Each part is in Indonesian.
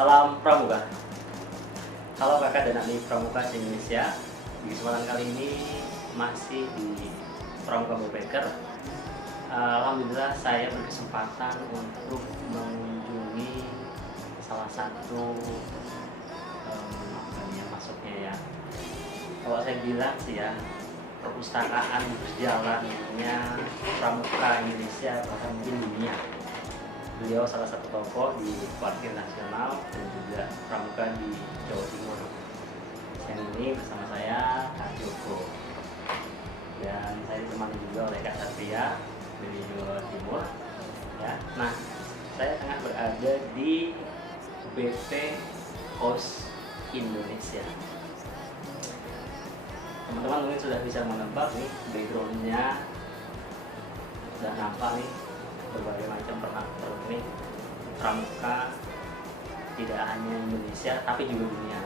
Salam Pramuka. Halo kakak dan adik Pramuka se-Indonesia. Di kesempatan kali ini masih di Pramuka Backpacker. Alhamdulillah saya berkesempatan untuk mengunjungi salah satu masuknya ya. Kalau saya bilang sih ya, perpustakaan berjalannya Pramuka Indonesia bahkan mungkin dunia. Beliau salah satu tokoh di Parkir Nasional dan juga Pramuka di Jawa Timur. Yang ini bersama saya Kak Joko, dan saya ditemani juga oleh Kak Satria dari Jawa Timur. Ya, nah saya tengah berada di BP House Indonesia. Teman-teman mungkin sudah bisa menebak nih backgroundnya, sudah nampak nih berbagai macam pernak-pernik ini Pramuka, tidak hanya Indonesia tapi juga dunia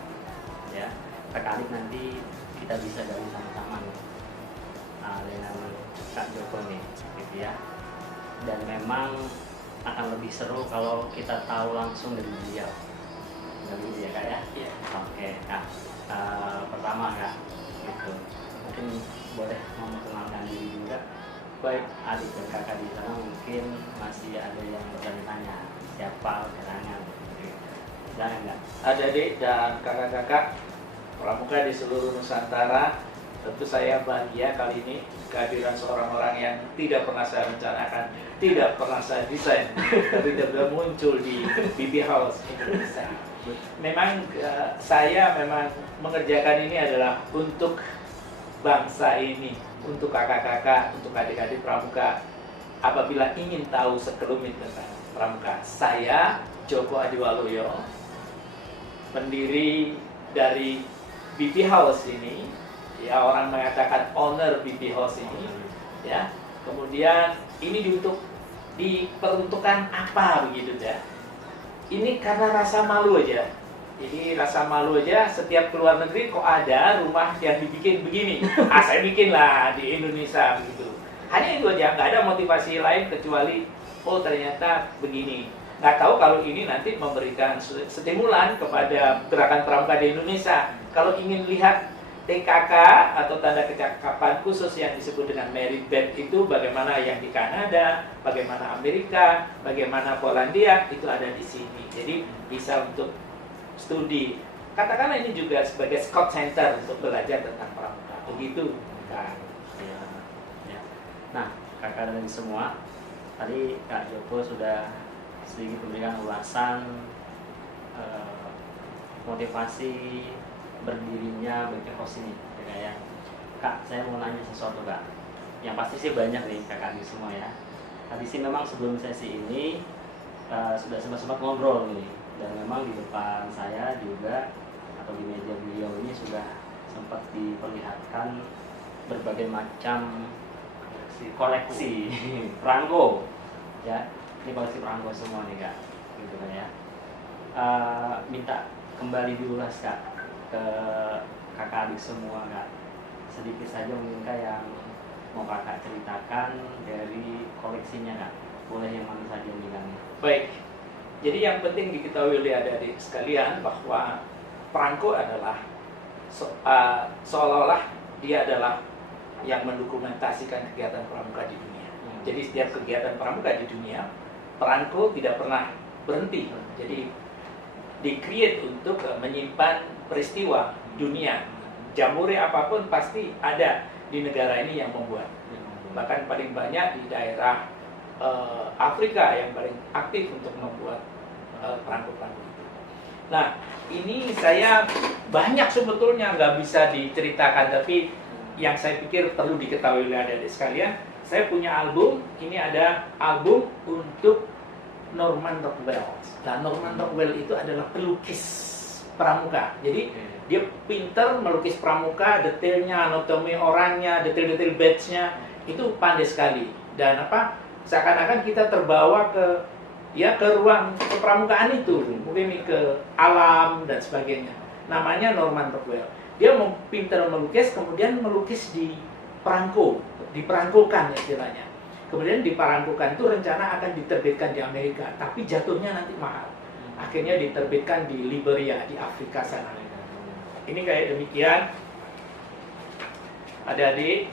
ya. Terkait nanti kita bisa gali sama-sama nih dengan Kak Joko nih gitu ya, dan memang akan lebih seru kalau kita tahu langsung dari beliau gitu ya Kak ya. Iya. Oke Kak, pertama Kak gitu, mungkin boleh memperkenalkan diri juga. Baik, Adik dan kakak di sana mungkin masih ada yang bertanya siapa gerangan, jangan enggak? adik-adik dan kakak-kakak Pramuka di seluruh Nusantara, tentu saya bahagia kali ini kehadiran seorang orang yang tidak pernah saya rencanakan, tidak pernah saya desain, tapi tiba-tiba muncul di BP House Indonesia. Memang saya memang mengerjakan ini adalah untuk bangsa ini, untuk kakak-kakak, untuk adik-adik Pramuka. Apabila ingin tahu sekelumit tentang Pramuka, saya Joko Adiwaluyo, pendiri dari BP House ini, ya orang mengatakan owner BP House ini, ya. Kemudian ini diperuntukkan apa begitu ya? Ini karena rasa malu aja. Jadi rasa malu aja, setiap keluar negeri kok ada rumah yang dibikin begini. Saya bikin lah di Indonesia begitu. Hanya itu aja, nggak ada motivasi lain kecuali oh ternyata begini. Nggak tahu kalau ini nanti memberikan stimulan kepada gerakan Pramuka di Indonesia. Kalau ingin lihat TKK atau tanda kecakapan khusus yang disebut dengan merit badge itu, bagaimana yang di Kanada, bagaimana Amerika, bagaimana Polandia, itu ada di sini. Jadi bisa untuk studi. Katakanlah ini juga sebagai Scott Center untuk belajar tentang Pramuka. Begitu. Kan. Ya. Nah, kakak dan semua, tadi Kak Joko sudah sedikit memberikan ulasan motivasi berdirinya BP House ini ya. Kak, saya mau nanya sesuatu Kak. Yang pasti sih banyak nih kakak di semua ya. Tadi sih memang sebelum sesi ini sudah sempat ngobrol nih, dan memang di depan saya juga atau di meja beliau ini sudah sempat diperlihatkan berbagai macam koleksi perangko ya. Ini koleksi perangko semua nih Kak gitu kan ya. Minta kembali diulas Kak ke kakak adik semua Kak, sedikit saja mungkin Kak yang mau kakak ceritakan dari koleksinya Kak, boleh yang mana saja bilangnya. Baik. Jadi yang penting diketahui oleh adik-adik sekalian bahwa perangko adalah seolah-olah dia adalah yang mendokumentasikan kegiatan Pramuka di dunia. Jadi setiap kegiatan Pramuka di dunia, perangko tidak pernah berhenti. Jadi di-create untuk menyimpan peristiwa dunia. Jambore apapun pasti ada di negara ini yang membuat. Bahkan paling banyak di daerah Afrika yang paling aktif untuk membuat perangko-perangko itu. Nah, ini saya banyak sebetulnya nggak bisa diceritakan, tapi yang saya pikir perlu diketahui oleh adik-adik sekalian, saya punya album. Ini ada album untuk Norman Rockwell. Nah, Norman Rockwell itu adalah pelukis Pramuka. Jadi dia pinter melukis Pramuka, detailnya, anatomi orangnya, detail-detail badge-nya itu pandai sekali. Dan seakan-akan kita terbawa ke ruang kepramukaan itu, mungkin ke alam dan sebagainya. Namanya Norman Rockwell. Dia pinter melukis, kemudian melukis di perangko, diperangkokan istilahnya. Kemudian diperangkokan itu rencana akan diterbitkan di Amerika, tapi jatuhnya nanti mahal. akhirnya diterbitkan di Liberia, di Afrika sana. Ini kayak demikian. Adik-adik,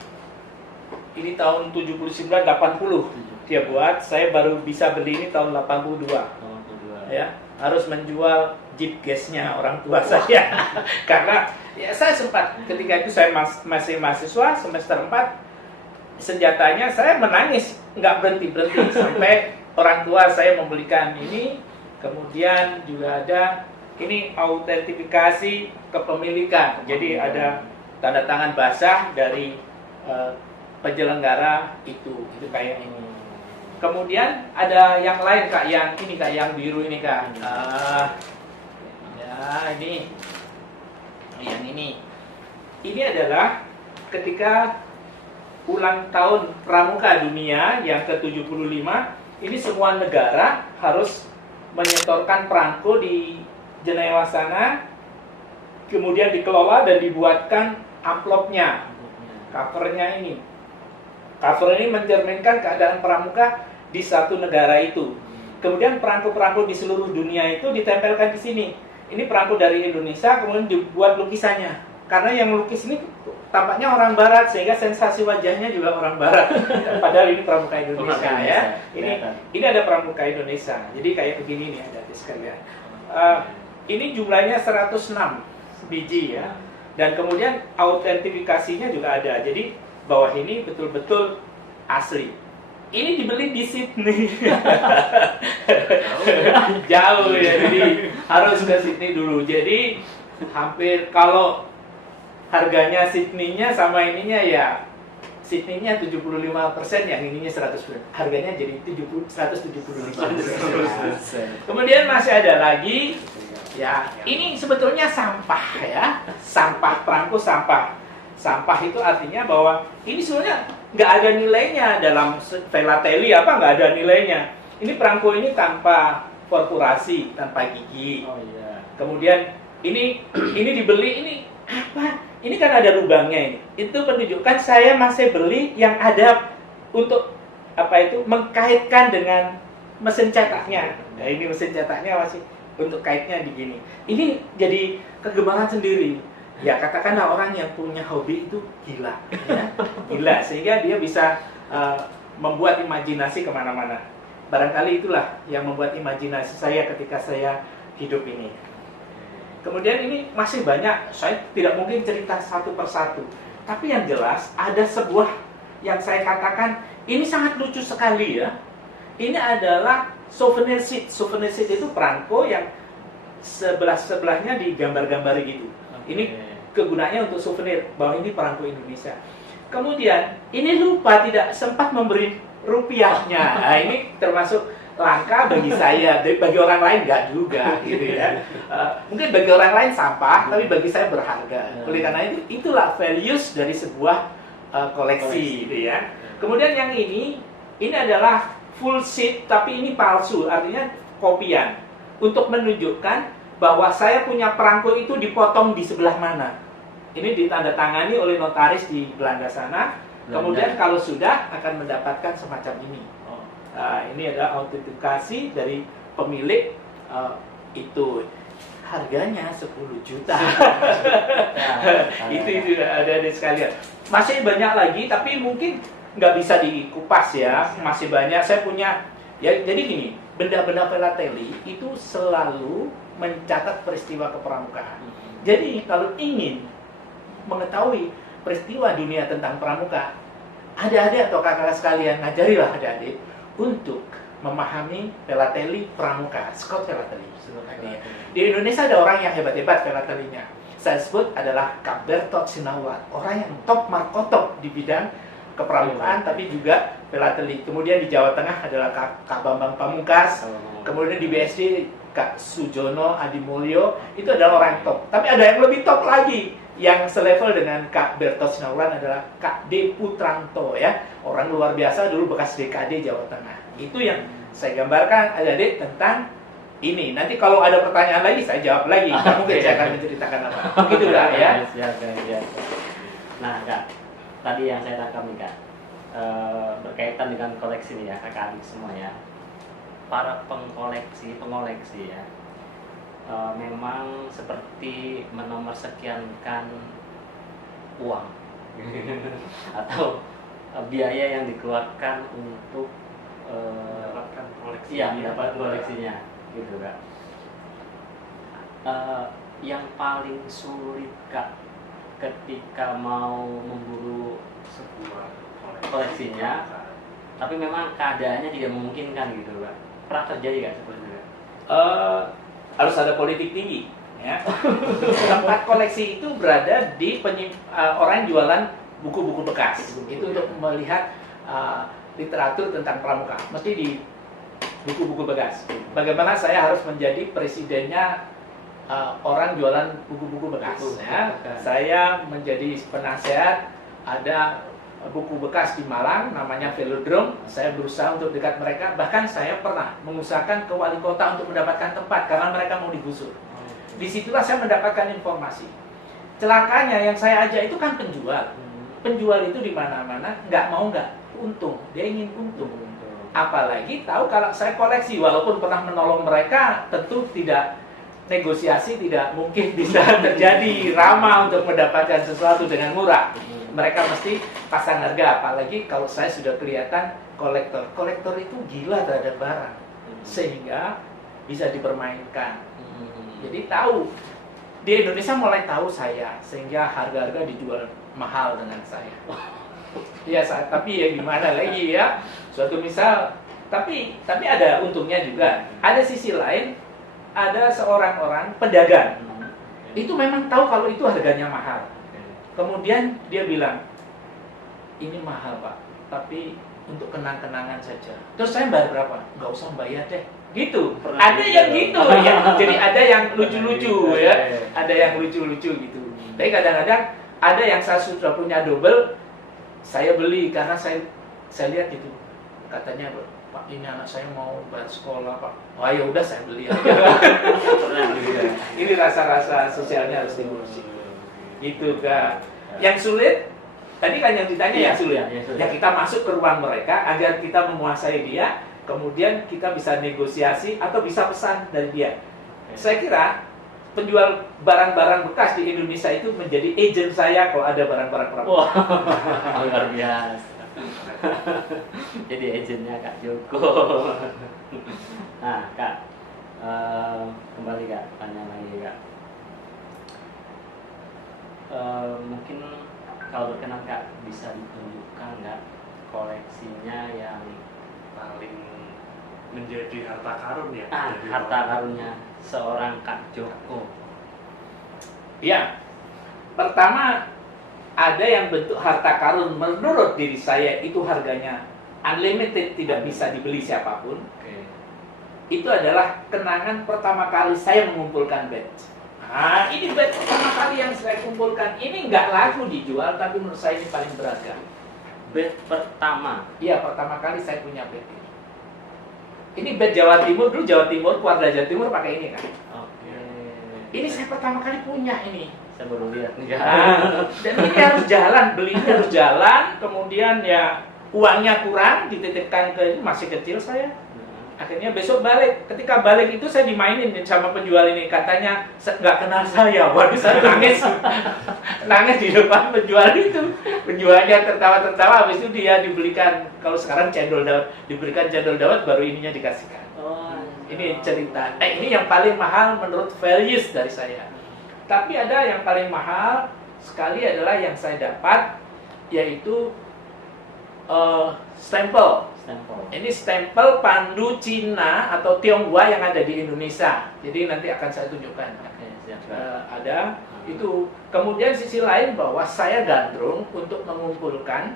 ini tahun 79-80 dia buat. Saya baru bisa beli ini tahun 82. Ya, harus menjual Jeep gasnya orang tua saya. Karena ya saya sempat ketika itu saya masih mahasiswa semester 4, senjatanya saya menangis nggak berhenti sampai orang tua saya membelikan ini. Kemudian juga ada ini autentifikasi kepemilikan. Jadi ada tanda tangan basah dari penyelenggara itu kayak ini. Kemudian ada yang lain Kak, yang ini Kak, yang biru ini Kak. Ya ini, yang ini. Ini adalah ketika ulang tahun Pramuka Dunia yang ke-75. Ini semua negara harus menyetorkan perangko di Jenewa sana, kemudian dikelola dan dibuatkan amplopnya, covernya ini. Cover ini mencerminkan keadaan pramuka di satu negara itu. Kemudian perangko-perangko di seluruh dunia itu ditempelkan di sini. Ini perangko dari Indonesia, kemudian dibuat lukisannya. Karena yang melukis ini tampaknya orang Barat, sehingga sensasi wajahnya juga orang Barat. Padahal ini pramuka Indonesia ya. Ini ada pramuka Indonesia. Jadi kayak begini nih ada sekalian. Ini jumlahnya 106 biji ya. Dan kemudian autentifikasinya juga ada. Jadi bawah ini betul-betul asli. Ini dibeli di Sydney. Jauh ya, jadi harus ke Sydney dulu. Jadi hampir kalau harganya Sydney-nya sama ininya ya, Sydney-nya 75%, yang ininya 100%. Harganya jadi 175%. Kemudian masih ada lagi, ya ini sebetulnya sampah ya, sampah perangko sampah. Sampah itu artinya bahwa ini sebenarnya nggak ada nilainya dalam filateli apa, nggak ada nilainya. Ini perangko ini tanpa perforasi, tanpa gigi. Oh iya. Kemudian ini dibeli ini apa? Ini kan ada lubangnya ini. Itu menunjukkan saya masih beli yang ada untuk apa itu mengkaitkan dengan mesin cetaknya. Nah ini mesin cetaknya masih untuk kaitnya di gini. Ini jadi kegemaran sendiri. Ya katakanlah orang yang punya hobi itu gila, ya? Gila sehingga dia bisa membuat imajinasi kemana-mana. Barangkali itulah yang membuat imajinasi saya ketika saya hidup ini. Kemudian ini masih banyak, saya tidak mungkin cerita satu persatu. Tapi yang jelas ada sebuah yang saya katakan ini sangat lucu sekali ya. Ini adalah souvenir sheet. Souvenir sheet itu perangko yang sebelah-sebelahnya digambar-gambari gitu. Ini kegunaannya untuk souvenir bahwa ini perangko Indonesia. Kemudian ini lupa tidak sempat memberi rupiahnya. Nah, ini termasuk langka bagi saya, bagi orang lain nggak juga gitu ya. Mungkin bagi orang lain sampah, tapi bagi saya berharga. Oleh karena itu, itulah values dari sebuah koleksi gitu ya. Kemudian yang ini adalah full sheet tapi ini palsu, artinya kopian. Untuk menunjukkan bahwa saya punya perangko itu dipotong di sebelah mana. Ini ditandatangani oleh notaris di Belanda sana. Kemudian kalau sudah akan mendapatkan semacam ini. Ini adalah autentifikasi dari pemilik itu. Harganya 10 juta. Itu ada sekalian. Masih banyak lagi, tapi mungkin nggak bisa dikupas ya. Masih banyak. Saya punya. Ya, jadi gini, benda-benda filateli itu selalu mencatat peristiwa kepramukaan. Jadi kalau ingin mengetahui peristiwa dunia tentang pramuka, adik-adik atau kakak sekalian ngajarilah adik-adik untuk memahami filateli pramuka, Scott Filateli. Di Indonesia ada orang yang hebat-hebat filatelinya. Saya sebut adalah Kak Bertot Sinawat, orang yang top markotop di bidang kepramukaan, tapi juga filateli. Kemudian di Jawa Tengah adalah Kak Bambang Pamungkas. Kemudian di BSD Kak Sujono Adimulyo, itu adalah orang top. Tapi ada yang lebih top lagi, yang selevel dengan Kak Bertot Sinawat adalah Kak D. Putranto ya, orang luar biasa dulu bekas DKD Jawa Tengah. Itu yang saya gambarkan adik-adik tentang ini. Nanti kalau ada pertanyaan lagi saya jawab lagi. Mungkin saya akan menceritakan apa. Begitulah ya. Nah Kak, tadi yang saya tangkap nih Kak, berkaitan dengan koleksi nih ya kakak adik semua ya. Para pengoleksi ya, memang seperti menomorsekiankan uang atau biaya yang dikeluarkan untuk mendapatkan koleksi. iya, mendapat koleksinya gitu Kak. Yang paling sulit Kak ketika mau memburu Sebuah koleksinya, tapi memang keadaannya tidak memungkinkan gitu Kak. Pernah terjadi Kak seperti itu Kak? Harus ada politik tinggi, ya. Tempat koleksi itu berada di orang jualan buku-buku bekas. Itu untuk melihat literatur tentang pramuka, mesti di buku-buku bekas. Bagaimana saya harus menjadi presidennya orang jualan buku-buku bekas, ya. Saya menjadi penasehat, ada buku bekas di Malang namanya Velodrome. Saya berusaha untuk dekat mereka, bahkan saya pernah mengusahakan ke wali kota untuk mendapatkan tempat karena mereka mau digusur. Disitulah saya mendapatkan informasi. Celakanya yang saya ajak itu kan penjual. Penjual itu di mana-mana nggak untung, dia ingin untung. Apalagi tahu kalau saya koleksi, walaupun pernah menolong mereka, tentu tidak negosiasi, tidak mungkin bisa terjadi ramah untuk mendapatkan sesuatu dengan murah. Mereka mesti pasang harga, apalagi kalau saya sudah kelihatan kolektor. Kolektor itu gila terhadap barang, sehingga bisa dipermainkan. Jadi tahu, di Indonesia mulai tahu saya, sehingga harga-harga dijual mahal dengan saya. Ya, tapi ya gimana lagi ya, suatu misal, tapi ada untungnya juga. Ada sisi lain, ada seorang orang pedagang, itu memang tahu kalau itu harganya mahal. Kemudian dia bilang, ini mahal Pak, tapi untuk kenang-kenangan saja. Terus saya bayar berapa? Nggak usah bayar deh. Gitu. Ada yang gitu ya. Jadi ada yang lucu-lucu ya. Ada yang lucu-lucu gitu. Tapi kadang-kadang ada yang saya sudah punya double, saya beli karena saya lihat itu. Katanya, Pak, ini anak saya mau bayar sekolah Pak. Oh ya udah saya beli aja. Ini rasa-rasa sosialnya harus diurusi. Gitu Kak. Yang sulit, tadi kan yang ditanya yang sulit. Ya kita masuk ke ruang mereka agar kita menguasai dia, kemudian kita bisa negosiasi atau bisa pesan dari dia. Saya kira penjual barang-barang bekas di Indonesia itu menjadi agent saya kalau ada barang-barang pramuka. Wah, luar biasa. Jadi agennya Kak Joko. Nah Kak, kembali Kak, tanya lagi Kak. Mungkin kalau berkenan Kak, bisa ditunjukkan nggak koleksinya yang paling menjadi harta karun ya? harta karunnya seorang Kak Joko. Ya, pertama ada yang bentuk harta karun menurut diri saya itu harganya unlimited, tidak bisa dibeli siapapun. Itu adalah kenangan pertama kali saya mengumpulkan badge. Ini badge pertama kali yang saya kumpulkan. Ini nggak laku dijual, tapi menurut saya ini paling berharga. Badge pertama? Iya, pertama kali saya punya badge ini. Ini badge Jawa Timur, dulu Jawa Timur, keluarga Jawa Timur pakai ini kan. Ini saya pertama kali punya ini. Saya baru lihat nih. Dan ini harus jalan, belinya harus jalan, kemudian ya uangnya kurang, dititipkan ke ini, masih kecil saya. Akhirnya besok balik, ketika balik itu saya dimainin sama penjual ini, katanya nggak kenal saya. Waduh, saya nangis. Nangis di depan penjual itu. Penjualnya tertawa-tertawa, habis itu dia dibelikan, kalau sekarang cendol dawet, diberikan cendol dawet, baru ininya dikasihkan. Ini cerita. Ini yang paling mahal menurut values dari saya. Tapi ada yang paling mahal sekali adalah yang saya dapat, yaitu stempel. Ini stempel pandu Cina atau Tionghoa yang ada di Indonesia. Jadi nanti akan saya tunjukkan. Ada itu. Kemudian sisi lain bahwa saya gandrung untuk mengumpulkan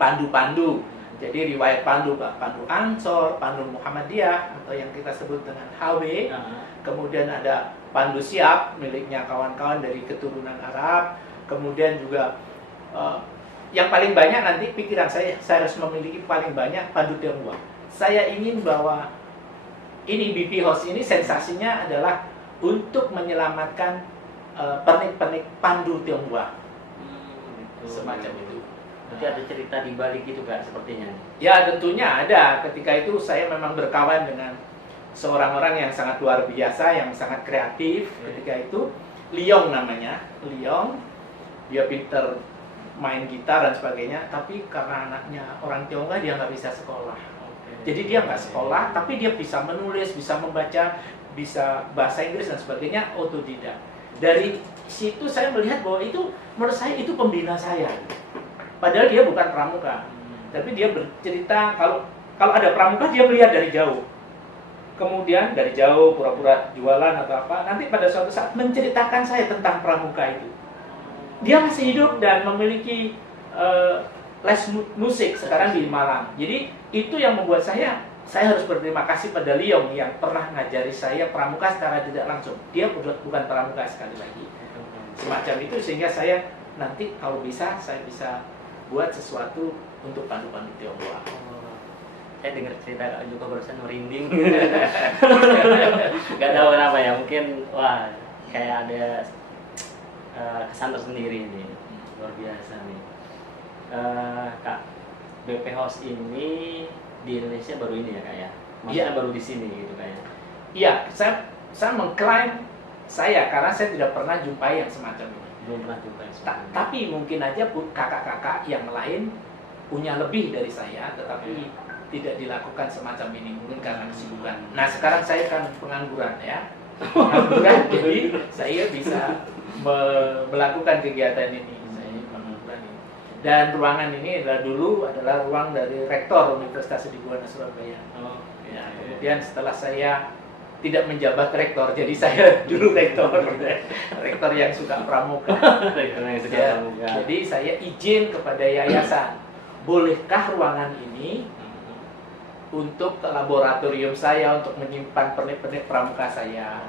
pandu-pandu. Jadi riwayat pandu, pandu Ansor, pandu Muhammadiyah atau yang kita sebut dengan HW. Kemudian ada pandu Siap miliknya kawan-kawan dari keturunan Arab. Kemudian juga yang paling banyak nanti pikiran saya harus memiliki paling banyak pandu Tionghoa. Saya ingin bahwa ini BP House ini sensasinya adalah untuk menyelamatkan pernik-pernik pandu Tionghoa. Semacam itu. Berarti ada cerita di balik itu Kak sepertinya. Ya tentunya ada. Ketika itu saya memang berkawan dengan seorang orang yang sangat luar biasa, yang sangat kreatif ketika itu. Leong namanya, Leong. Dia pinter main gitar dan sebagainya, tapi karena anaknya orang Tionghoa dia nggak bisa sekolah. Jadi dia nggak sekolah, tapi dia bisa menulis, bisa membaca, bisa bahasa Inggris dan sebagainya, otodidak. Dari situ saya melihat bahwa itu, menurut saya itu pembina saya. Padahal dia bukan pramuka, tapi dia bercerita kalau ada pramuka dia melihat dari jauh. Kemudian dari jauh pura-pura jualan atau apa, nanti pada suatu saat menceritakan saya tentang pramuka itu. Dia masih hidup dan memiliki les musik sekarang di Malang. Jadi itu yang membuat saya harus berterima kasih pada Leong yang pernah ngajari saya pramuka secara tidak langsung. Dia bukan pramuka sekali lagi. Semacam itu sehingga saya nanti kalau bisa saya bisa buat sesuatu untuk pandu-pandu Tionghoa. Saya dengar cerita Kak Joko barusan merinding. Gak tahu kenapa ya, mungkin wah kayak ada kesan tersendiri ini, luar biasa nih. Kak, BP House ini di Indonesia baru ini ya Kak ya? Maksudnya baru di sini gitu Kak ya? Iya, saya mengklaim karena saya tidak pernah jumpai yang semacam ini. Belum pernah jumpai Tapi mungkin aja kakak-kakak yang lain punya lebih dari saya, tetapi tidak dilakukan semacam ini, mungkin karena kesibukan. Nah sekarang saya kan pengangguran ya, jadi saya bisa melakukan kegiatan ini. Saya pengangguran ini. Dan ruangan ini adalah ruang dari rektor Universitas Digwana Surabaya. Ya, kemudian setelah saya tidak menjabat rektor, jadi saya dulu rektor yang suka pramuka. Jadi saya izin kepada yayasan, bolehkah ruangan ini untuk laboratorium saya untuk menyimpan pernik-pernik pramuka saya.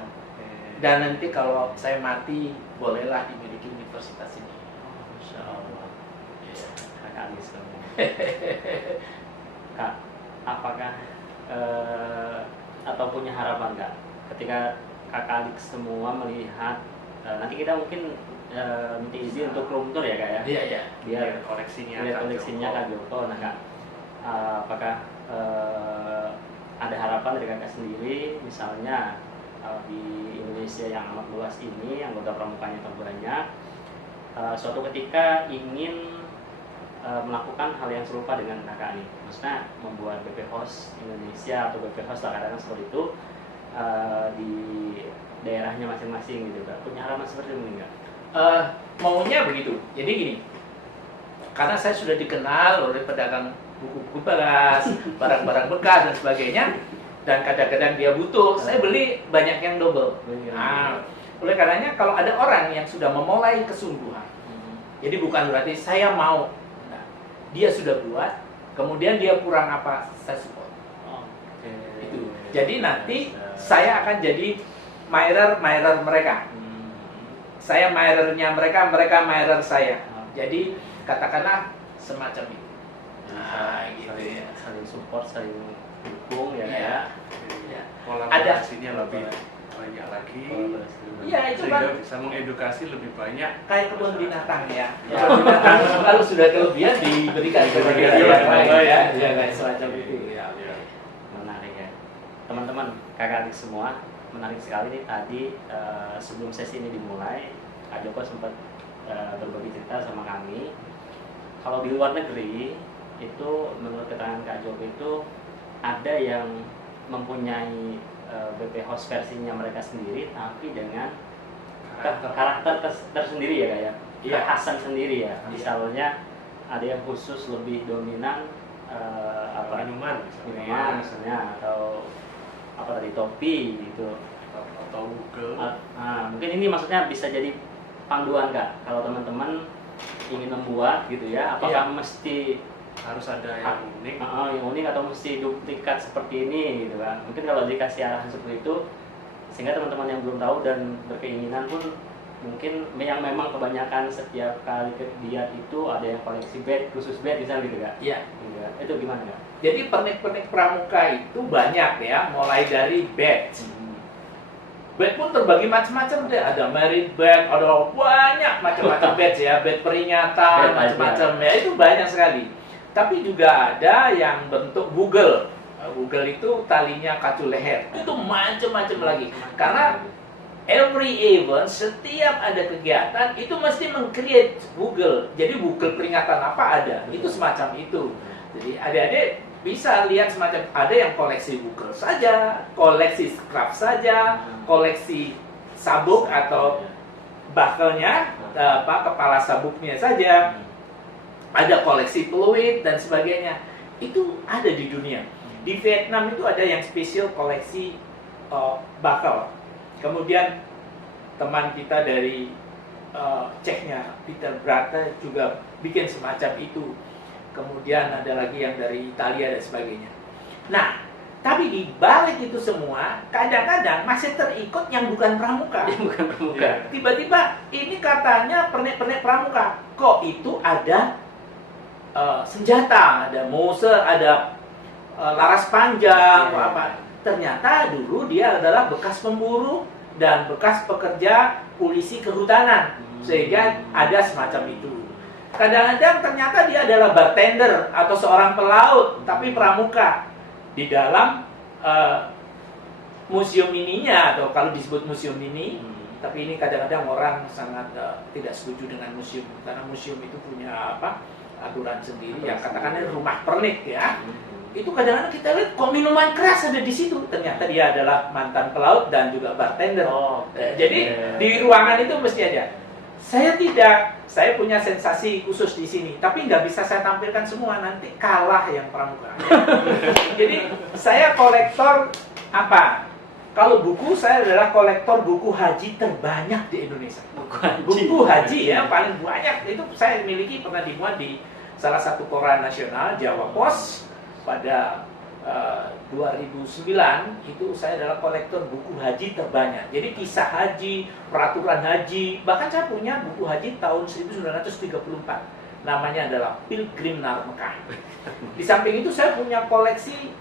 Dan nanti kalau saya mati, bolehlah dimiliki universitas ini. Insya Allah. Kakak Anis kamu. Kak, apakah atau punya harapan Kak ketika kakak adik semua melihat nanti kita mungkin minta izin untuk room tour ya Kak ya? Iya. Biar koleksinya Kak Joko. Nah Kak, apakah ada harapan dari kakak sendiri, misalnya di Indonesia yang amat luas ini, anggota pramukanya terbanyak, suatu ketika ingin melakukan hal yang serupa dengan kakak ini, maksudnya membuat BP House Indonesia atau BP House lah kadang seperti itu di daerahnya masing-masing gitu Kak, punya harapan seperti ini nggak? Maunya begitu, jadi gini, karena saya sudah dikenal oleh pedagang buku-buku bekas, barang-barang bekas dan sebagainya, dan kadang-kadang dia butuh, saya beli banyak yang double. Nah, oleh karenanya kalau ada orang yang sudah memulai kesungguhan, jadi bukan berarti saya mau, nah, dia sudah buat, kemudian dia kurang apa, saya support. Itu. Jadi nanti saya akan jadi mirer mereka. Saya mirernya mereka, mereka mirer saya. Jadi katakanlah semacam itu. Nah, gitu ya. Saling support, saling dukung ya. Kolaborasinya lebih banyak lagi. Iya, itu sehingga kan bisa mengedukasi lebih banyak. kayak kebun binatang ya. Kebun binatang kalau sudah kelebihan diberikan kepada yang lain ya. Ya kayak semacam itu. Menarik ya. Teman-teman, kakak adik semua, menarik sekali nih tadi sebelum sesi ini dimulai, Kak Joko sempat berbagi cerita sama kami. Kalau di luar negeri itu menurut keterangan Kak Joko itu ada yang mempunyai BP House versinya mereka sendiri tapi dengan karakter tersendiri ya Kak ya, kekhasan sendiri ya. Misalnya ada yang khusus lebih dominan minuman misalnya atau apa tadi topi gitu atau Google. Mungkin ini maksudnya bisa jadi panduan Kak kalau teman-teman ingin membuat gitu ya, apakah mesti harus ada yang unik? Yang unik atau mesti duplikat seperti ini gitu kan? Mungkin kalau dikasih arahan seperti itu, sehingga teman-teman yang belum tahu dan berkeinginan pun mungkin yang memang kebanyakan setiap kali ke diet itu ada yang koleksi bed, khusus bed misalnya gitu Kak? Iya. Gitu, itu gimana Kak? Jadi pernik-pernik pramuka itu banyak ya, mulai dari bed. Bed pun terbagi macam-macam deh, ada merit bed, ada banyak macam-macam bed ya, bed peringatan, macam-macam ya, itu banyak sekali. Tapi juga ada yang bentuk Google, Google itu talinya kacu leher. Itu macam-macam lagi. Karena every event, setiap ada kegiatan itu mesti meng-create Google. Jadi Google peringatan apa ada. Itu semacam itu. Jadi adik-adik bisa lihat semacam ada yang koleksi Google saja, koleksi scrap saja, koleksi sabuk atau buckle-nya, kepala sabuknya saja. Ada koleksi fluid dan sebagainya. Itu ada di dunia. Di Vietnam itu ada yang spesial koleksi buckle. Kemudian teman kita dari Ceknya, Peter Brata juga bikin semacam itu. Kemudian ada lagi yang dari Italia dan sebagainya. Nah, tapi di balik itu semua, kadang-kadang masih terikut yang bukan pramuka. Yang bukan pramuka. Tiba-tiba ini katanya pernik-pernik pramuka. Kok itu ada senjata, ada Moser, ada laras panjang, atau apa. Ternyata dulu dia adalah bekas pemburu dan bekas pekerja polisi kehutanan, sehingga ada semacam itu. Kadang-kadang ternyata dia adalah bartender atau seorang pelaut, tapi pramuka. Di dalam museum mininya, atau kalau disebut museum mini, tapi ini kadang-kadang orang sangat tidak setuju dengan museum, karena museum itu punya aturan sendiri, yang katakannya rumah pernik ya. Itu kadang-kadang kita lihat kok minuman keras ada di situ. Ternyata dia adalah mantan pelaut dan juga bartender. Jadi di ruangan itu mesti ada. Saya punya sensasi khusus di sini, tapi nggak bisa saya tampilkan semua, nanti kalah yang pramuka. Jadi saya kolektor apa? Kalau buku, saya adalah kolektor buku haji terbanyak di Indonesia. Buku haji ya, paling banyak. Itu saya miliki, pernah dimuat di salah satu koran nasional, Jawa Pos. Pada 2009, itu saya adalah kolektor buku haji terbanyak. Jadi kisah haji, peraturan haji, bahkan saya punya buku haji tahun 1934. Namanya adalah Pilgrim Nar Mekah. Di samping itu saya punya koleksi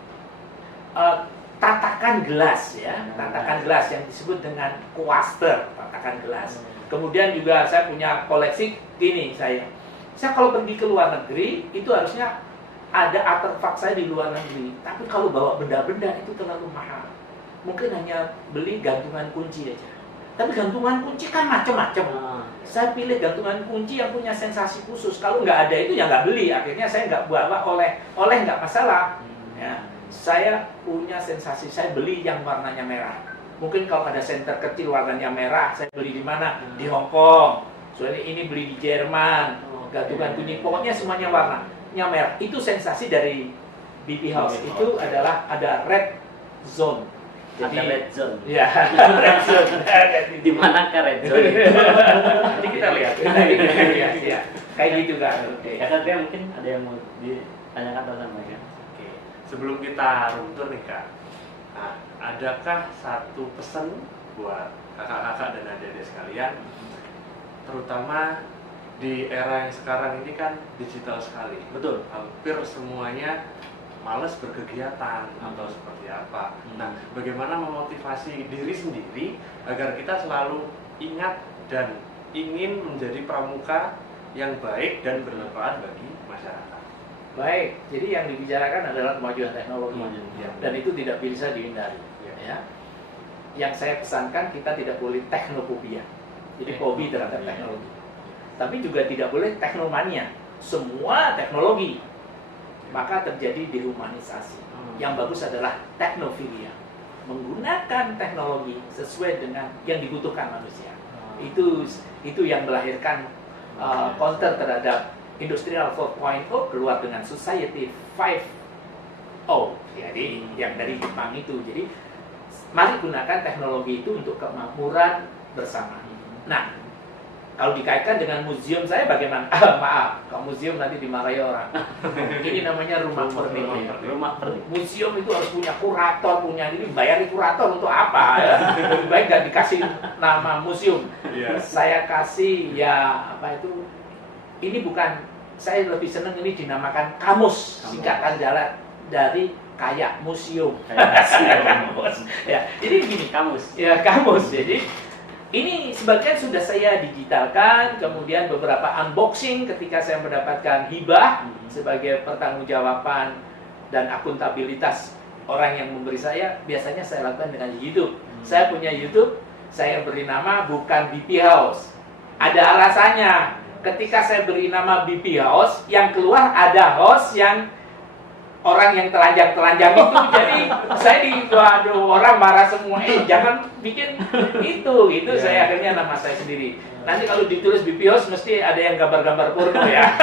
tatakan gelas ya, tatakan gelas yang disebut dengan kuaster, tatakan gelas. Kemudian juga saya punya koleksi gini saya kalau pergi ke luar negeri itu harusnya ada artefak saya di luar negeri, tapi kalau bawa benda-benda itu terlalu mahal. Mungkin hanya beli gantungan kunci aja. Tapi gantungan kunci kan macam-macam. Saya pilih gantungan kunci yang punya sensasi khusus. Kalau nggak ada itu ya nggak beli. Akhirnya saya nggak bawa oleh nggak masalah. Ya, saya punya sensasi, saya beli yang warnanya merah. Mungkin kalau ada center kecil warnanya merah, saya beli di mana? Di Hong Kong. Soalnya ini beli di Jerman. Gantungan kunci, pokoknya semuanya warnanya merah. Itu sensasi dari BB House. Itu adalah ada red zone. Jadi ada red zone. Ya, red zone. Di manakah red zone? Nanti kita lihat. Ya. Kayak gitu kan. Oke. Ya kan dia mungkin ada yang mau ditanyakan tentang mereka. Oke. Sebelum kita runtuh nih Kak, adakah satu pesan buat kakak-kakak dan adik-adik sekalian, terutama di era yang sekarang ini kan digital sekali. Betul. Hampir semuanya malas berkegiatan atau seperti apa. Nah, bagaimana memotivasi diri sendiri agar kita selalu ingat dan ingin menjadi pramuka yang baik dan bermanfaat bagi masyarakat. Baik, jadi yang dibicarakan adalah kemajuan teknologi, dan itu tidak bisa dihindari. Ya. Yang saya pesankan, kita tidak boleh teknophobia, jadi fobi terhadap teknologi. Tapi juga tidak boleh teknomania, semua teknologi, maka terjadi dehumanisasi. Yang bagus adalah teknofilia, menggunakan teknologi sesuai dengan yang dibutuhkan manusia. Itu yang melahirkan counter terhadap Industrial 4.0 keluar dengan Society 5.0. Jadi yang dari Jepang itu. Jadi mari gunakan teknologi itu untuk kemakmuran bersama. Nah, kalau dikaitkan dengan museum saya bagaimana? Maaf, kalau museum nanti dimarahi orang. Ini namanya rumah pernik. Rumah pernik. Museum itu harus punya kurator, punya ini, bayari kurator untuk apa? Ya? Lebih baik nggak dikasih nama museum. Saya kasih ini bukan, saya lebih senang ini dinamakan kamus, singkatan jalan dari kayak museum. Kamus. Ya, jadi gini, Kamus. Ya, kamus. Jadi ini sebagian sudah saya digitalkan, kemudian beberapa unboxing ketika saya mendapatkan hibah sebagai pertanggungjawaban dan akuntabilitas orang yang memberi saya, biasanya saya lakukan dengan YouTube. Saya punya YouTube, saya beri nama bukan BP House. Ada alasannya. Ketika saya beri nama BP House, yang keluar ada host yang orang yang telanjang-telanjang itu. Jadi saya waduh, orang marah semua. Jangan bikin itu. Saya akhirnya nama saya sendiri. Nanti kalau ditulis BP House mesti ada yang gambar-gambar porno ya.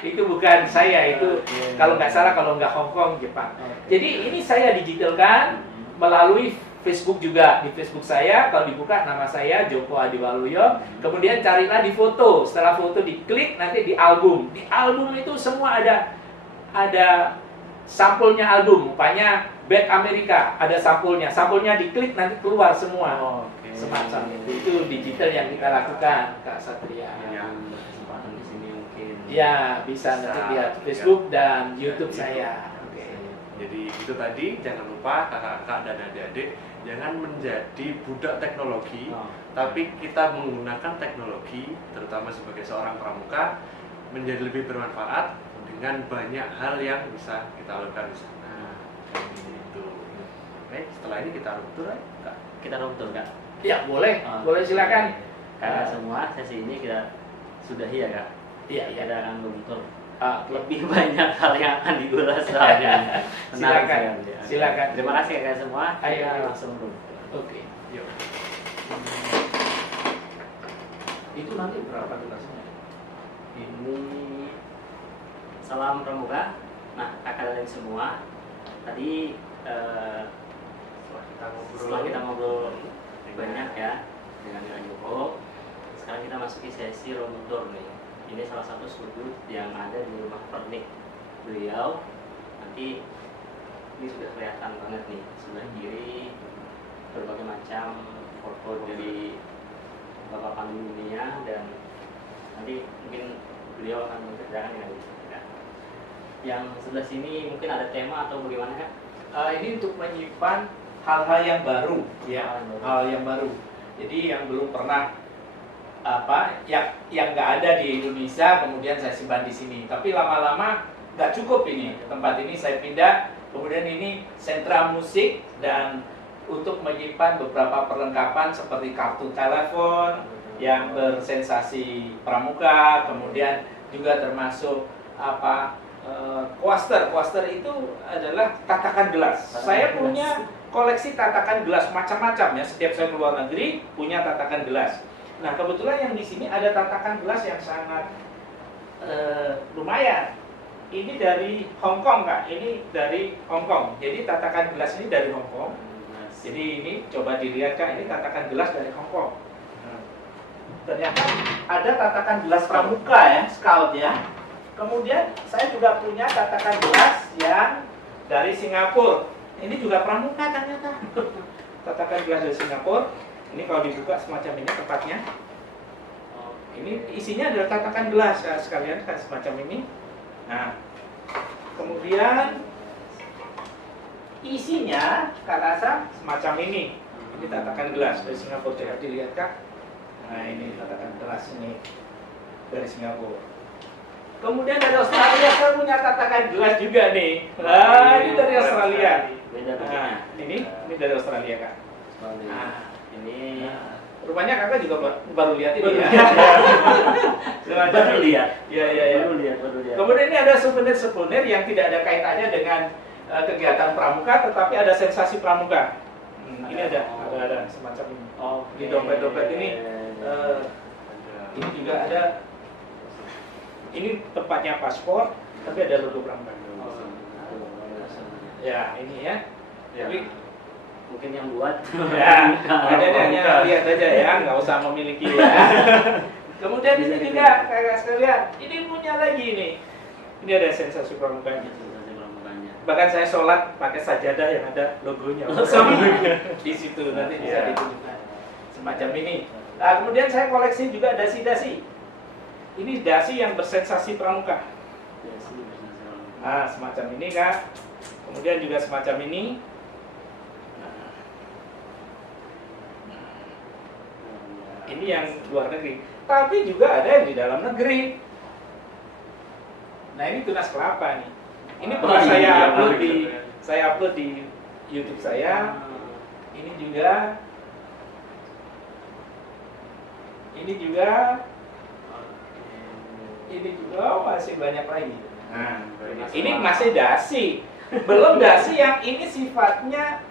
Itu bukan saya, itu kalau nggak salah, kalau nggak Hong Kong, Jepang. Jadi ini saya digitalkan melalui Facebook juga. Di Facebook saya, kalau dibuka nama saya Joko Adiwaluyo. Kemudian carilah di foto. Setelah foto diklik, nanti di album. Di album itu semua ada sampulnya album. Rupanya Bad America ada sampulnya. Sampulnya diklik nanti keluar semua. Semacam itu digital yang kita lakukan, Kak Satria. Kesempatan di sini mungkin. Ya, bisa nanti lihat Facebook dan YouTube saya. Jadi itu tadi, jangan lupa kakak-kakak dan adik-adik jangan menjadi budak teknologi, tapi kita menggunakan teknologi, terutama sebagai seorang pramuka, menjadi lebih bermanfaat dengan banyak hal yang bisa kita lakukan di sana. Gitu. Oke, setelah ini kita ruptur, Kak. Kita ruptur, Kak. Ya, boleh. Boleh, silakan. Karena semua sesi ini kita sudahi ya, Kak. Iya, Kita akan ruptur. Lebih banyak hal yang akan digulas soalnya. Silakan. Terima kasih Kak semua. Ayo. Langsung dulu. Oke. Yuk. Itu nanti berapa durasinya? Ini salam pramuka. Nah, kakak dan semua. Tadi setelah kita ngobrol banyak ya dengan Joko, sekarang kita masuki sesi room tour nih. Ini salah satu sudut yang ada di rumah pernik beliau. Nanti ini sudah kelihatan banget nih, sebelah kiri berbagai macam foto dari Bapak Pandu Dunia, dan nanti mungkin beliau akan menceritakan dengan itu. Yang sebelah sini mungkin ada tema atau bagaimana, Kak? Ini untuk menyimpan hal-hal yang baru, ya, hal yang baru. Jadi yang belum pernah yang nggak ada di Indonesia, kemudian saya simpan di sini. Tapi lama-lama nggak cukup ini tempat ini, saya pindah. Kemudian ini sentra musik, dan untuk menyimpan beberapa perlengkapan seperti kartu telepon yang bersensasi pramuka, kemudian juga termasuk Coaster itu adalah tatakan gelas. Saya punya koleksi tatakan gelas macam-macam ya. Setiap saya keluar negeri punya tatakan gelas. Nah, kebetulan yang di sini ada tatakan gelas yang sangat lumayan. Ini dari Hong Kong, Kak. Ini dari Hong Kong. Jadi tatakan gelas ini dari Hong Kong. Jadi ini coba dilihat, Kak. Ini tatakan gelas dari Hong Kong. Ternyata ada tatakan gelas pramuka ya, scout ya. Kemudian saya juga punya tatakan gelas yang dari Singapura. Ini juga pramuka ternyata. Tatakan gelas dari Singapura. Ini kalau dibuka semacam ini tempatnya. Ini isinya adalah tatakan gelas sekalian semacam ini. Nah, kemudian isinya Kak Rasa semacam ini. Ini tatakan gelas dari Singapura. Coba dilihat, Kak. Nah, ini tatakan gelas ini dari Singapura. Kemudian dari Australia saya punya tatakan gelas juga nih. Nah, ini dari Australia. Nah, ini dari Australia, Kak. Nah, ini rupanya Kakak juga baru lihat ini ya. Baru lihat. Ya. Baru lihat. Kemudian ini ada souvenir yang tidak ada kaitannya dengan kegiatan pramuka, tetapi ada sensasi pramuka. Ini ada semacam ini. Di dompet-dompet ini juga ada. Ini tempatnya paspor, tapi ada logo pramuka. Ya, ini ya. Tapi mungkin yang buat. Ya, hanya lihat aja ya, nggak usah memiliki ya. Kemudian ini juga kakak sekalian, ini punya lagi nih. Ini ada sensasi pramukanya. Bahkan saya sholat pakai sajadah yang ada logonya. Di situ nanti bisa ditunjukkan. Semacam ini. Nah, kemudian saya koleksi juga dasi-dasi. Ini dasi yang bersensasi pramuka. Nah, semacam ini, Kak. Kemudian juga semacam ini. Ini yang luar negeri. Tapi juga ada yang di dalam negeri. Nah, ini tunas kelapa nih. Ini pernah saya upload di saya upload di YouTube saya. Ini juga, oh, masih banyak lagi. Nah, ini masih dasi, belum dasi yang ini sifatnya,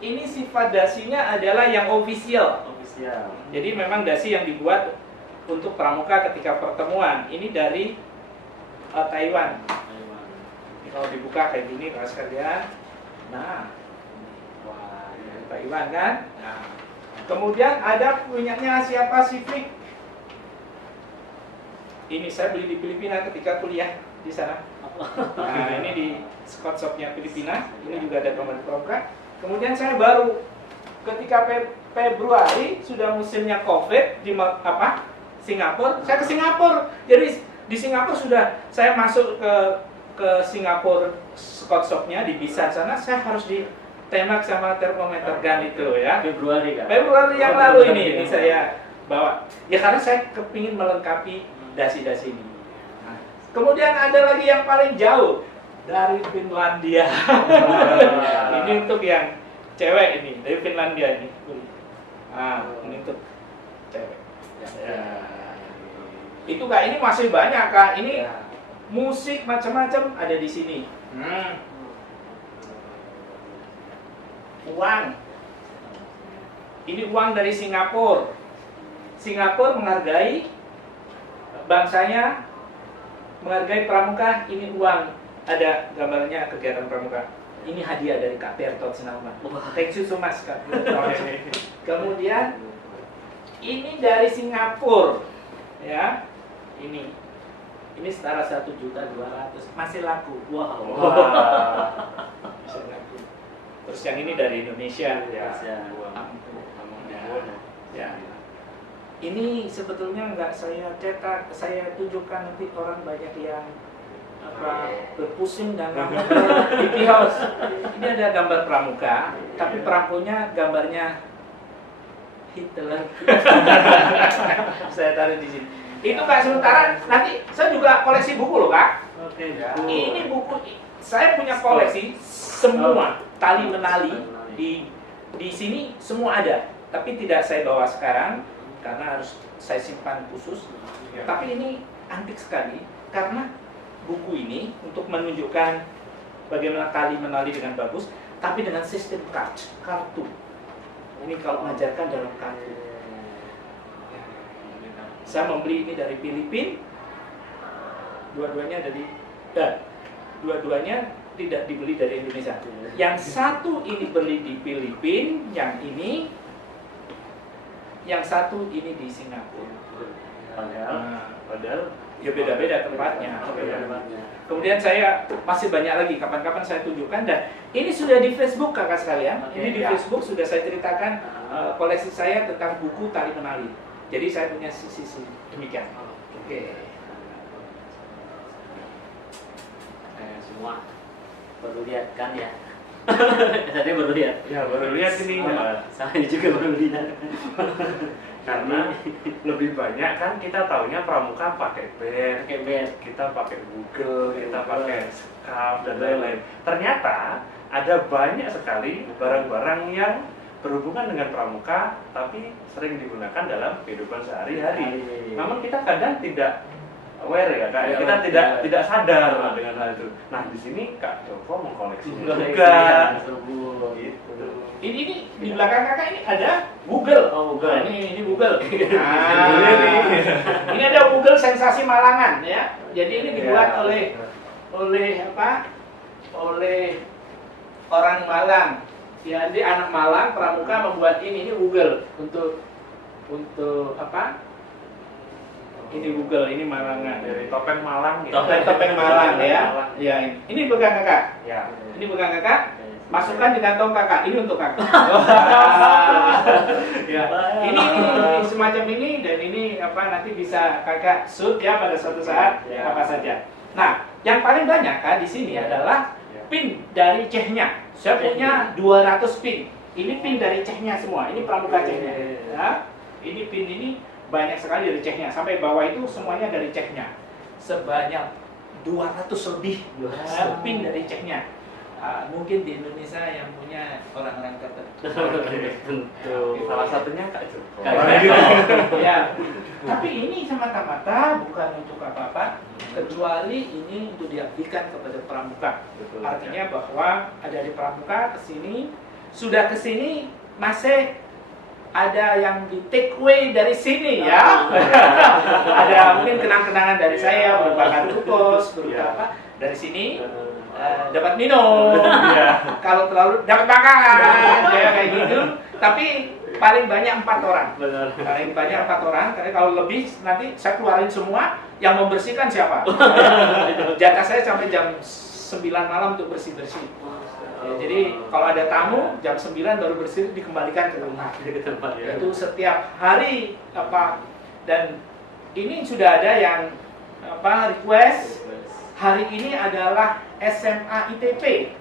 ini sifat dasinya adalah yang official. Jadi memang dasi yang dibuat untuk pramuka ketika pertemuan. Ini dari Taiwan. Ini kalau dibuka kayak gini kalau sekalian. Nah, wah, ini Taiwan kan? Nah, kemudian ada punyanya Asia Pasifik. Ini saya beli di Filipina ketika kuliah di sana. Nah, ini di Scott Shop-nya Filipina. Ini juga ada gambar pramuka. Kemudian saya baru ketika Februari sudah musimnya COVID di Singapura. Saya ke Singapura. Jadi di Singapura sudah saya masuk ke Singapura Scott Shop-nya di Busan sana, saya harus ditembak sama termometer gun itu ya. Februari kan? Februari yang lalu ini saya bawa. Ya karena saya kepingin melengkapi dasi-dasi ini. Nah, kemudian ada lagi yang paling jauh dari Finlandia. Ini untuk yang cewek ini, dari Finlandia ini. Nah, ini untuk cewek. Ya. Itu Kak, ini masih banyak Kak. Ini musik macam-macam ada di sini. Uang. Ini uang dari Singapura. Singapura menghargai bangsanya, menghargai pramuka. Ini uang. Ada gambarnya kegiatan pramuka. Ini hadiah dari Kak Bertot Sinalman. Thank you so much Kak. Kemudian ini dari Singapura. Ya. Ini setara 1.200.000 masih laku. Wow. Masih laku. Terus yang ini dari Indonesia. Ya. Ini sebetulnya nggak saya cetak, saya tunjukkan, nanti orang banyak yang berpusing dan gambar di house. Ini ada gambar pramuka, tapi pramuka gambarnya Hitler. Saya taruh di sini. Itu Kak, sementara nanti saya juga koleksi buku loh Kak. Oke. Ini buku, saya punya koleksi semua tali menali di sini semua ada, tapi tidak saya bawa sekarang karena harus saya simpan khusus. Tapi ini antik sekali karena buku ini untuk menunjukkan bagaimana tali menali dengan bagus, tapi dengan sistem kartu. Ini kalau mengajarkan dalam kartu. Saya membeli ini dari Filipina. Dua-duanya dua-duanya tidak dibeli dari Indonesia. Yang satu ini beli di Filipina, yang satu ini di Singapura. Padahal ya beda-beda tempatnya. Kemudian saya masih banyak lagi, kapan-kapan saya tunjukkan, dan ini sudah di Facebook kakak sekalian. Ini di Facebook sudah saya ceritakan koleksi saya tentang buku tali menali. Jadi saya punya sisi demikian. Oke. Semua baru lihat kan ya? Saya baru lihat. Ya baru lihat ini. Saya juga baru lihat. Karena lebih banyak kan kita taunya pramuka pakai bed, kita pakai Google, kita pakai Skype dan lain-lain. Ternyata ada banyak sekali barang-barang yang berhubungan dengan pramuka tapi sering digunakan dalam kehidupan sehari-hari. Namun kita kadang tidak aware ya Kak, kita tidak sadar dengan hal itu. Nah di sini Kak Joko mengkoleksi juga. Gitu. Ini di belakang kakak ini ada Google. Oh, Google. Nah, ini Google. Ini ada Google Sensasi Malangan ya. Jadi ini dibuat oleh orang Malang. Ya, di anak Malang pramuka membuat ini Google untuk apa? Ini Google, ini Malangan. Dari topeng Malang gitu. Topeng Malang ya. Ya, ini pegang kakak. Ya. Ini pegang kakak. Masukkan di kantong kakak. Ini untuk kakak. Ya. Ini semacam ini, dan ini apa nanti bisa kakak shoot ya pada suatu saat apa saja. Nah, yang paling banyak Kak di sini adalah pin dari Czechnya. Saya punya 200 pin. Ini pin dari Czechnya semua. Ini pramuka Czechnya. Ya. Ini pin ini banyak sekali dari Czechnya. Sampai bawah itu semuanya dari Czechnya. Sebanyak 200 lebih pin dari Czechnya. mungkin di Indonesia yang punya orang-orang tertentu. Tentu. Salah satunya Kak Joko. Kak Joko. Ya, tapi ini semata-mata bukan untuk apa-apa, kecuali ini untuk diabdikan kepada pramuka. Betul. Artinya bahwa ada di pramuka kesini, sudah kesini masih ada yang di take away dari sini ya. Ada mungkin kenang-kenangan dari saya berupa kartu pos, berupa apa dari sini. Dapat minum, kalau terlalu dapat makan, ya kayak gitu. Tapi paling banyak 4 orang. Benar. Paling banyak 4 orang. Karena kalau lebih nanti saya keluarin semua. Yang membersihkan siapa? Jatah saya sampai jam 9 malam untuk bersih-bersih. Ya, jadi kalau ada tamu jam 9 baru bersih dikembalikan ke tempat. Ya. Itu setiap hari apa, dan ini sudah ada yang apa request. Hari ini adalah SMA ITP.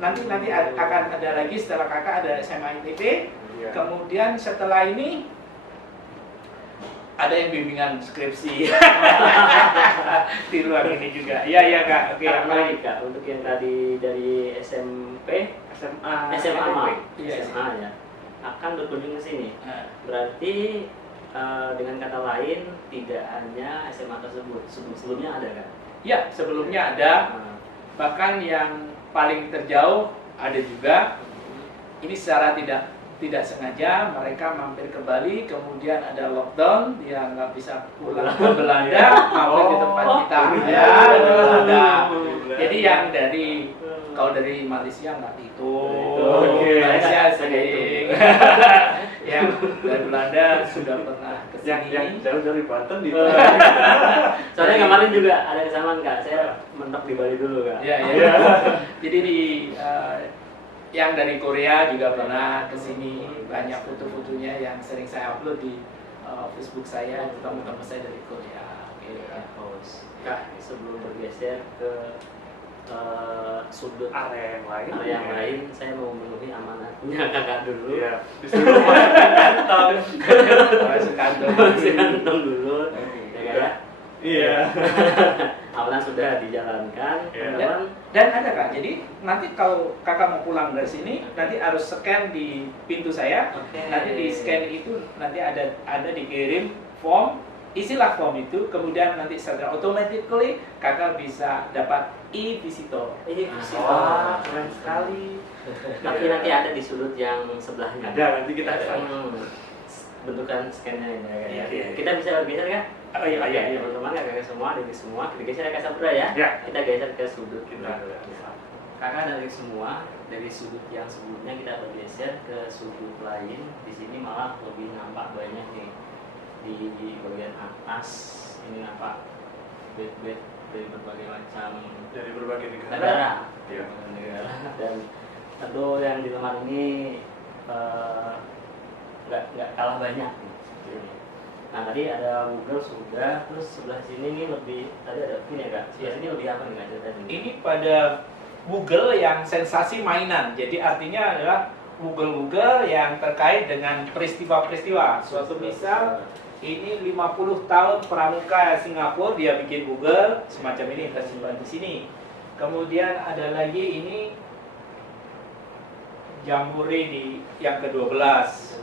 Nanti akan ada lagi setelah kakak ada SMA ITP. Kemudian setelah ini ada yang bimbingan skripsi di luar ini juga. Iya kak. Oke. Apa lagi kak? Untuk yang tadi dari SMP, SMA Iya, SMA ya, akan berkunjung ke sini. Nah, Berarti dengan kata lain tidak hanya SMA tersebut, sebelumnya ada kan? ya sebelumnya ada. Bahkan yang paling terjauh ada juga. Ini secara tidak sengaja mereka mampir ke Bali, kemudian ada lockdown, dia nggak bisa pulang ke Belanda, mampir ke tempat kita ya, di Belanda. Jadi yang dari kalau dari Malaysia nggak dihitung, Malaysia sering. Yang dari Belanda sudah pernah ke Yang sini. jauh dari Banten di Soalnya kemarin juga ada kesamaan kak, saya mentok di Bali dulu kak. Ya. Jadi di yang dari Korea juga pernah ke sini, banyak foto-fotonya yang sering saya upload di Facebook saya, teman-teman saya dari Korea. Oke, kak, sebelum bergeser ke sudut area yang lain, lain, saya mau memenuhi amanatnya kakak dulu. Iya. Disuruh kantong. Masuk kantor. Kantong dulu, ya kak ya. Iya. Amanat sudah dijalankan, Iya. teman-teman. Dan ada kak, jadi nanti kalau kakak mau pulang dari sini, nanti harus scan di pintu saya. Oke. Nanti di scan itu nanti ada dikirim form, isilah form itu, kemudian nanti secara automatically kakak bisa dapat e-visitor. Wah, keren sekali. Tapi nanti ada di sudut yang sebelahnya. Ada, nanti kita Ada. Bentukan scan-nya ini ya, kak ya. Iya. Kita bisa bergeser kan? Oh iya, Oke, teman-teman, kakak semua, dari semua, kita geser ke Sabra ya. Ya. Kita geser ke sudut kita. Kita. Kakak dari semua, dari sudut yang sebelumnya kita bergeser ke sudut lain. Di sini malah lebih nampak banyak nih di bagian atas. Ini nampak bed dari berbagai macam Dari berbagai negara. negara. Iya. Negara. Dan tentu yang di lemari ini nggak kalah banyak nih. Ini. Nah tadi ada Google sudah, terus sebelah sini nih lebih tadi ada ini ya kak. Sebelah sini lebih apa nih kak ceritanya? Ini pada Google yang sensasi mainan. Jadi artinya adalah Google yang terkait dengan peristiwa-peristiwa. Suatu misal ini 50 tahun pramuka Singapura, dia bikin Google semacam ini, kita simpan di sini. Kemudian ada lagi ini Jambore di yang ke-12.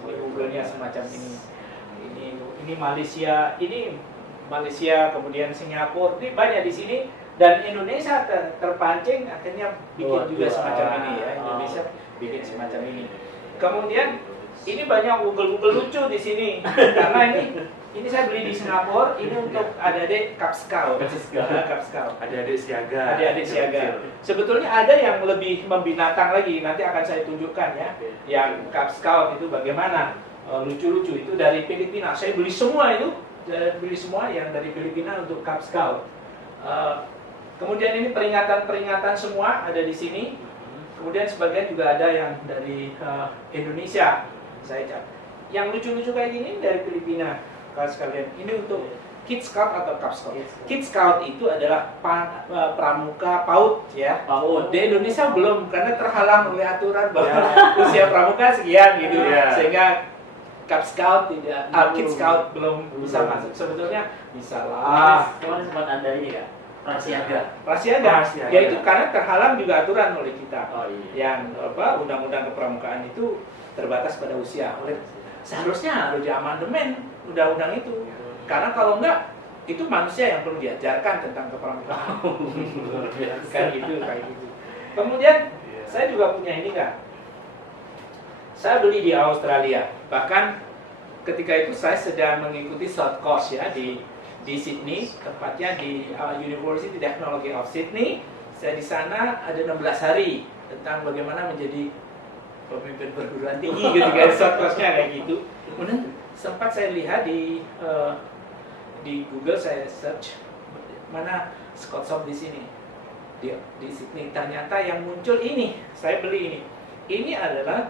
Ini Google-nya semacam ini. Ini Malaysia, kemudian Singapura. Ini banyak di sini. Dan Indonesia terpancing akhirnya bikin juga semacam ini ya. Indonesia bikin semacam ini. Kemudian ini banyak Google lucu di sini. Karena ini saya beli di Singapura. Ini untuk adik-adik Cub Scout. Cub Scout. Adik-adik siaga. Adik-adik siaga. Sebetulnya ada yang lebih membinatang lagi. Nanti akan saya tunjukkan ya. Yang Cub Scout itu bagaimana lucu-lucu itu dari Filipina. Saya beli semua itu. Beli semua yang dari Filipina untuk Cub Scout. Kemudian ini peringatan-peringatan semua ada di sini. Kemudian sebagian juga ada yang dari Indonesia. Yang lucu-lucu kayak gini dari Filipina. Kalau sekalian, ini untuk Kid Scout atau Cub Scout. Kid Scout itu adalah pramuka PAUD ya. PAUD. Di Indonesia belum karena terhalang oleh aturan bahwa usia pramuka sekian gitu. Ya. Sehingga Cub Scout tidak, Kid Scout belum bisa masuk. Sebetulnya bisa lah. Kemarin sempat ada ini kak. Prasiaga. Prasiaga. Prasiaga. Yaitu karena terhalang juga aturan oleh kita. Oh iya. Yang apa undang-undang kepramukaan itu terbatas pada usia. Oleh seharusnya harus diamandemen undang-undang itu. Karena kalau enggak itu manusia yang perlu diajarkan tentang kepramukaan. Kan gitu, kayak gitu. Kemudian saya juga punya ini Kak. Saya beli di Australia. Bahkan ketika itu saya sedang mengikuti short course ya di Sydney, tepatnya di University Technology of Sydney. Saya di sana ada 16 hari tentang bagaimana menjadi pemimpin perguruan tinggi ketika short course-nya kayak gitu. Kemudian sempat saya lihat di Google, saya search mana Scott Shop di sini di Sydney. Ternyata yang muncul ini, saya beli ini. Ini adalah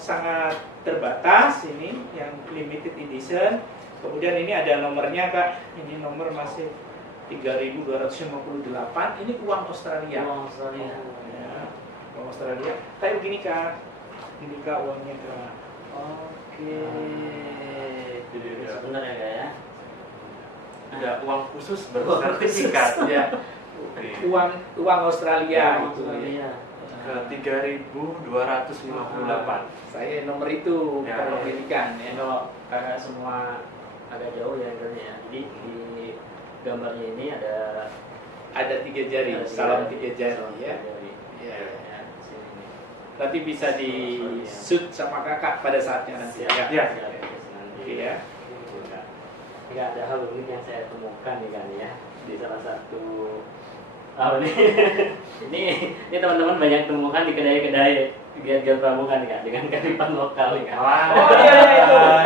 sangat terbatas, ini yang limited edition. Kemudian ini ada nomornya Kak, ini nomor masih 3.258. Ini uang Australia. Uang Australia. Ya, uang Australia. Kayak begini Kak, ini Kak uangnya Kak. Oke. Jadi Sebenarnya Kak ya. ada uang khusus bersertifikat Ya, Oke. uang Australia Uang itu. Australia. ke 3.258. Saya nomor itu Ya. kalau pendidikan ya. Kalau kakak semua agak jauh ya Indonesia ya. Jadi di gambarnya ini ada Ada 3 jari, salam 3 jari salam ya. tiga jari. Ya. Ya, di sini nih. Nanti bisa di shoot sama kakak pada saatnya nanti. Siap. Ya. Siap. Nanti. Oke ya. Ini ada hal unik yang saya temukan nih kan ya di salah satu ini ini teman-teman banyak temukan di kedai-kedai kegiatan pramuka nih Kak dengan kearifan lokal nih Kak. Oh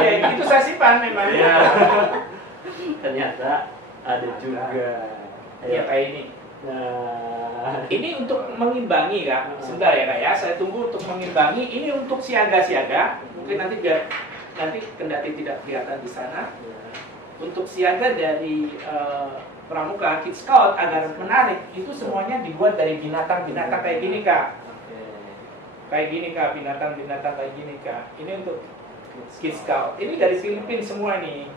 iya itu saya simpan memang. Iya. Ternyata ada juga. Ya kayak ini. Nah, Ini untuk mengimbangi Kak. Sebentar ya Kak ya. Saya tunggu untuk mengimbangi. Ini untuk siaga-siaga. Mungkin nanti biar nanti kendati tidak kelihatan di sana. Untuk siaga dari pramuka Kids Scout agar menarik itu semuanya dibuat dari binatang-binatang kayak gini Kak. Kayak gini Kak, binatang-binatang kayak gini Kak. Ini untuk Kids Scout. Ini dari Filipina semua nih.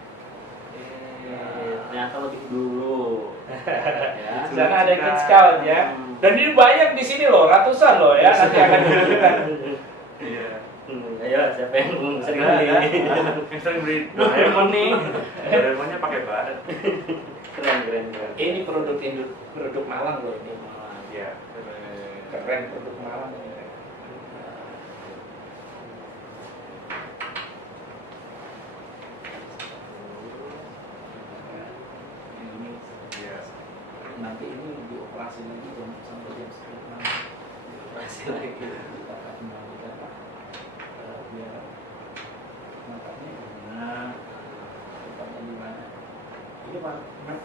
ternyata lebih dulu. Ya. Di sana ada Kids Scout ya. Dan ini banyak di sini loh, ratusan loh ya. Nanti akan ditunjukkan. Iya. Ayo siapa yang sering Ada, beli? yang sering beli Doraemon nih. Doraemonnya pakai baret. Keren. Ini produk Malang loh ini. Iya. Keren produk Malang ini. Ini Iya. nanti ini dioperasi lagi sampai jam 9 dioperasi lagi kita akan kembali biar mantapnya tempatnya di mana. Ini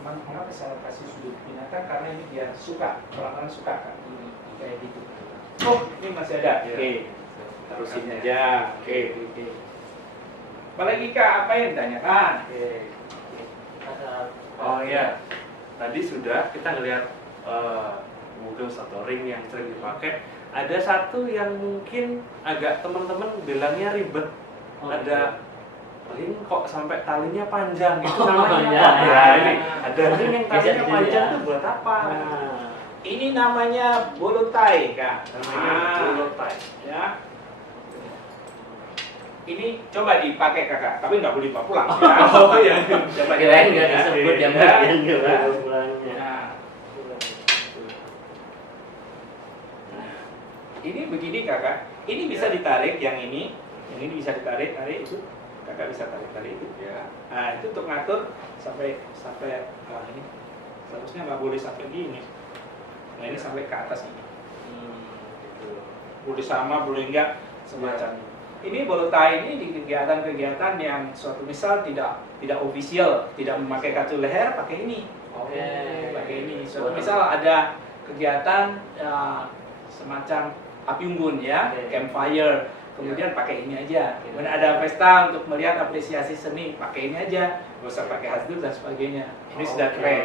mengapa saya kasih sudut binatang karena ini dia suka, orang-orang suka kan kayak gitu. Oh ini masih ada. Iya. Oke, terusin aja. Oke. Apalagi Kak, apa yang ditanyakan? Oh iya. Tadi sudah kita ngelihat modus atau ring yang sering dipakai. Ada satu yang mungkin agak teman-teman bilangnya ribet. Ada ring kok sampai talinya panjang itu namanya iya. apa? Ya, ini ada ring yang talinya Bisa panjang ya. itu buat apa? Ini namanya bolo tie Kak. Namanya bolo tie. Ya. Ini coba dipakai kakak, tapi nggak boleh dibawa pulang. Ya. Oh iya. Coba Kirain nggak ya. disebut yang Ya. bagian nggak Ya. bawa pulangnya. Nah, ini begini kakak. Ini bisa ditarik yang ini bisa ditarik, tarik itu. Kakak bisa tarik itu. Ya. Nah itu untuk ngatur sampai ini seharusnya nggak boleh sampai gini. Nah ini sampai ke atas ini. Gitu. Boleh sama, boleh enggak semacam ini. Ini bolo tie ini di kegiatan-kegiatan yang suatu misal tidak official, tidak memakai kartu leher, pakai ini. Oke. Pakai ini. Suatu misal ada kegiatan semacam api unggun ya, Oke. campfire. Kemudian pakai ini aja. Kemudian ada pesta untuk melihat apresiasi seni, pakai ini aja. Nggak usah pakai hasduk dan sebagainya. Ini sudah Oke. keren.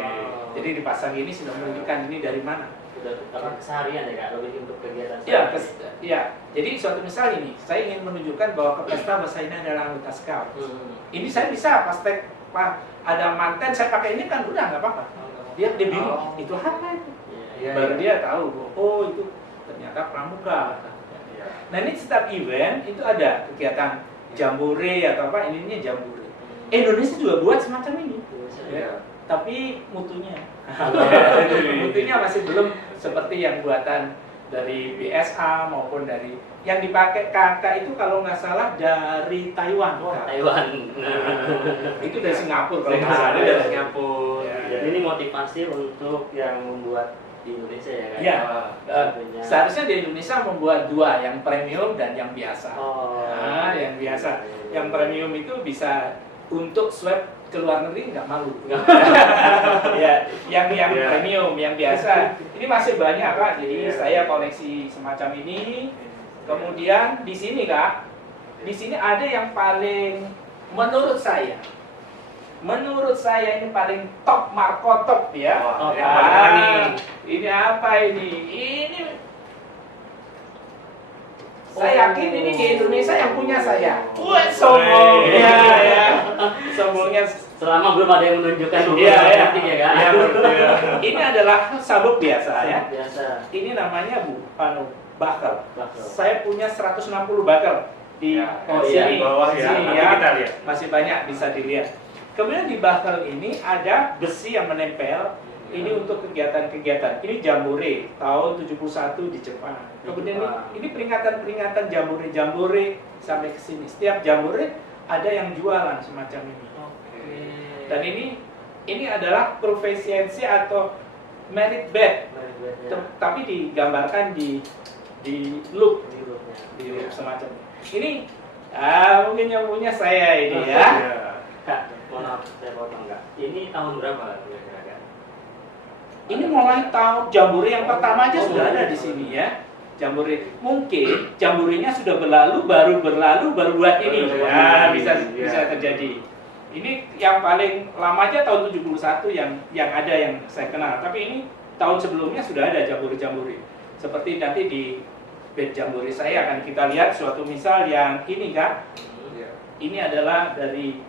Jadi dipasang ini sudah menunjukkan ini dari mana. Sudah apa keseharian ya Kak, lebih untuk kegiatan Iya, sehari-hari. ya. Jadi suatu misal ini, saya ingin menunjukkan bahwa ke pesta bahasa ini adalah anggota scout. Ini saya bisa pas ada manten saya pakai ini kan udah nggak apa-apa. Dia bingung, Oh. itu apa itu? Iya, Baru iya. dia tahu, oh itu ternyata pramuka. Iya. Nah ini setiap event itu ada kegiatan jambore atau apa, ininya jambore. Indonesia juga buat semacam ini, Iya. tapi mutunya mutunya masih belum seperti yang buatan dari BSA maupun dari yang dipakai kakak itu kalau nggak salah dari Taiwan. Oh, Kak. Taiwan. Itu dari Singapura kalau nggak salah. Ada dari Singapura. Ya. Jadi ini motivasi untuk yang membuat di Indonesia ya kan? Iya. Tentunya. Seharusnya di Indonesia membuat dua, yang premium dan yang biasa. Oh. Nah, yang biasa. Yang premium itu bisa untuk swab ke luar negeri nggak malu. Ya, yang Iya. premium, yang biasa. Ini masih banyak Kak. Jadi Iya. saya koleksi semacam ini. Kemudian di sini Kak, di sini ada yang paling menurut saya ini paling top Marco top ya. Wah, ini yang paling mana nih? Ini apa ini? Ini saya yakin ini di Indonesia yang punya saya. Wah, sombong ya, ya. Sombongnya. Selama belum ada yang menunjukkan hubungan Iya, iya. politik ya kan? Iya, betul. Ini adalah sabuk biasa ya. Biasa. Ini namanya buckle. Bakal. Saya punya 160 buckle di Ya, sini. di bawah ya. Sini Nanti ya. kita lihat. Masih banyak bisa dilihat. Kemudian di buckle ini ada besi yang menempel. Ini untuk kegiatan-kegiatan. Ini jambore tahun 71 di Jepang. Kemudian ini peringatan-peringatan jambore sampai ke sini. Setiap jambore ada yang jualan semacam ini. Dan ini adalah profesiensi atau merit badge, tapi digambarkan di look semacam ini. Ini mungkin yang punya saya ini ya. Iya. Kak, mohon maaf saya potong Kak. Ini tahun berapa kira-kira Kak? Ini mulai tahun jambore yang pertama aja sudah ada di sini ya. Jambore mungkin jamborenya sudah baru buat ini. Ya, bisa terjadi. Ini yang paling lama aja tahun 71 yang ada yang saya kenal. Tapi ini tahun sebelumnya sudah ada jambore-jambore. Seperti nanti di bed jambore saya akan kita lihat suatu misal yang ini Kak. Iya. Ini adalah dari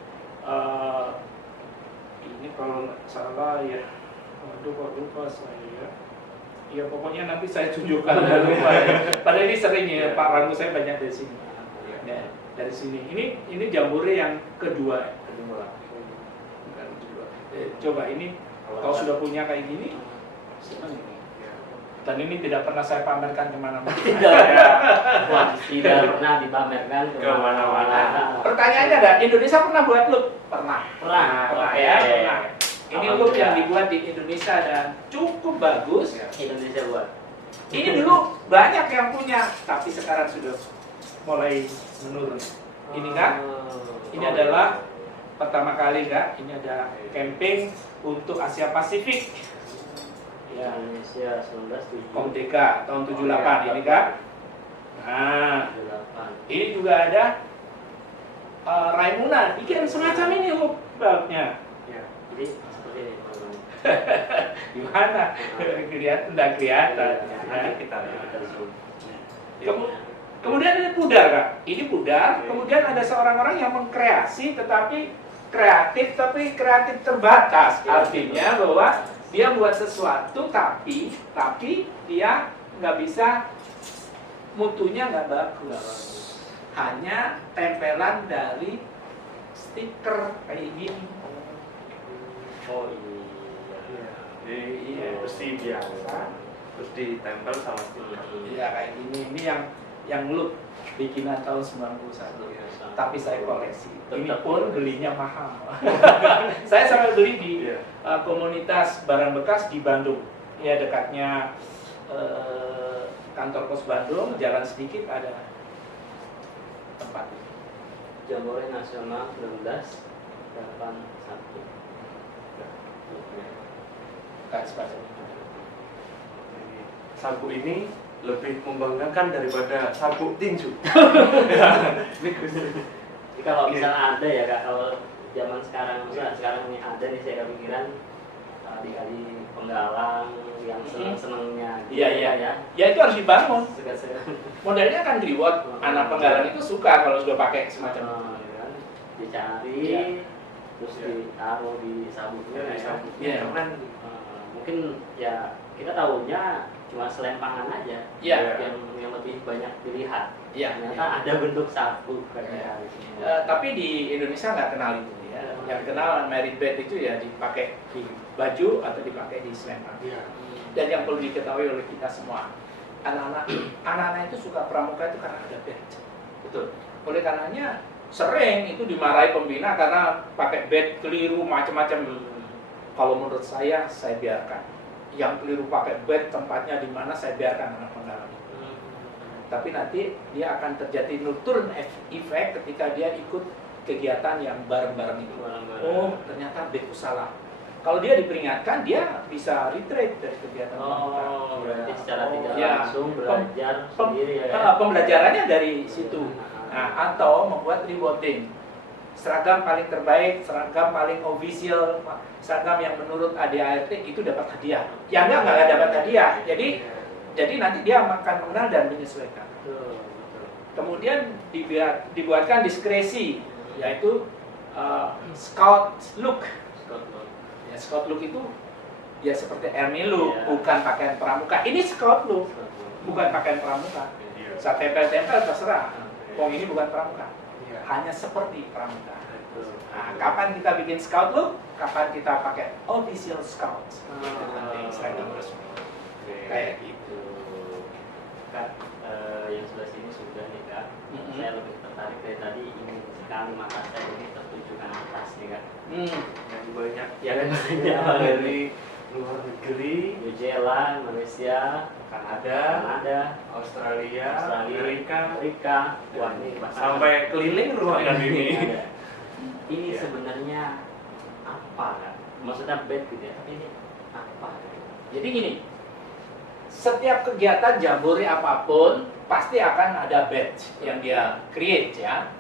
ini kalau nggak salah ya, waduh kok lupa saya. Ya pokoknya nanti saya tunjukkan lupa. Ya. Padahal ini sering ya, Pak Ranggu saya banyak dari sini. Ya, dari sini. Ini jambore yang kedua. Bukan kedua. Coba ini kalau sudah punya kayak gini, senang ini. Dan ini tidak pernah saya pamerkan kemana-mana. Tidak pernah dipamerkan Kemana-mana. Pertanyaannya ada, Indonesia pernah buat look? Pernah. Pernah Ya, oke. pernah. Ini look yang dibuat di Indonesia dan cukup bagus. Indonesia buat. Ini dulu banyak yang punya, tapi sekarang sudah mulai menurun. Ini Kak, ini adalah pertama kali Kak, ini ada camping untuk Asia Pasifik. Ya, Indonesia 1907. Komdeka tahun 78 ini Kak. Nah, 78. ini juga ada Raimuna, bikin semacam ini look beltnya. Iya. Jadi seperti ini teman-teman. Gimana? Kelihatan, tidak kelihatan. Iya, Ya. Nanti kita lihat. Kita zoom. Kemudian ini pudar Kak. Ini pudar. Kemudian ada seorang orang yang mengkreasi, tetapi kreatif terbatas. Artinya bahwa dia buat sesuatu tapi dia nggak bisa, mutunya nggak bagus. Hanya tempelan dari stiker kayak gini. Oh iya. Jadi besi biasa terus ditempel sama stiker. Iya kayak gini. Ini yang look bikinan tahun 91. Tapi saya koleksi. Ini pun belinya mahal. Saya sampai beli di komunitas barang bekas di Bandung. Ya dekatnya kantor pos Bandung, jalan sedikit ada tempat. Jambore Nasional 1981. Kan semacam itu. Jadi, sabuk ini lebih membanggakan daripada sabuk tinju. Jadi kalau misalnya ada ya Kak, kalau zaman sekarang, misalnya sekarang ini ada nih saya kepikiran adik-adik penggalang yang seneng-senengnya gitu Iya, ya. Ya itu harus dibangun. Segar-segar. Modelnya kan reward. Anak penggalang itu suka kalau sudah pakai semacam itu. Ya kan? Dicari Iya. terus Iya. ditaruh di sabutnya Ya, ya. Iya. kan Mungkin ya kita tahunya cuma selempangan aja Iya. yang lebih banyak dilihat. Iya. Ternyata ada bentuk sabu kayak di sini. Tapi di Indonesia nggak kenal itu ya. Yang kenal merit bed itu ya dipakai di baju atau dipakai di selempang. Iya. Dan yang perlu diketahui oleh kita semua, anak-anak itu suka pramuka itu karena ada bed. Betul. Oleh karenanya sering itu dimarahi pembina karena pakai bed keliru macam-macam. Kalau menurut saya biarkan. Yang keliru pakai bed tempatnya di mana saya biarkan anak mengalami. Tapi nanti dia akan terjadi nocturne effect ketika dia ikut kegiatan yang bareng-bareng itu. Oh, ternyata bedku salah. Kalau dia diperingatkan, dia bisa retreat dari kegiatan pramuka. Oh, berarti secara tidak ya. langsung belajar sendiri ya. Pembelajarannya dari situ. Nah, atau membuat rewarding. Seragam paling terbaik, seragam paling official, seragam yang menurut ADART itu dapat hadiah. Yang nggak dapat hadiah. Jadi nanti dia akan mengenal dan menyesuaikan. Betul. Kemudian dibuatkan diskresi, yaitu scout look. Ya, scout look itu ya seperti army look, Iya. bukan pakaian pramuka. Ini scout look, bukan pakaian pramuka. Iya. Saat tempel-tempel terserah. Wong ini bukan pramuka. Iya. Hanya seperti pramuka. Betul. Nah, kapan kita bikin scout look? Kapan kita pakai official scout? Nanti seragam resmi. Kayak gitu. Kak, yang sebelah sini sudah nih Kak. Saya lebih tertarik dari tadi ingin sekali mata saya ini tertuju ke atas nih Kak. Yang banyak Yang banyak banyak dari luar negeri, New Zealand, Malaysia, Kanada, Australia, Amerika, Wah ini sampai keliling ruangan ini. Ada. Ini Ya. sebenarnya apa Kak? Maksudnya bed gitu ya, tapi ini apa? Jadi gini, setiap kegiatan jambore apapun pasti akan ada badge yang dia create ya.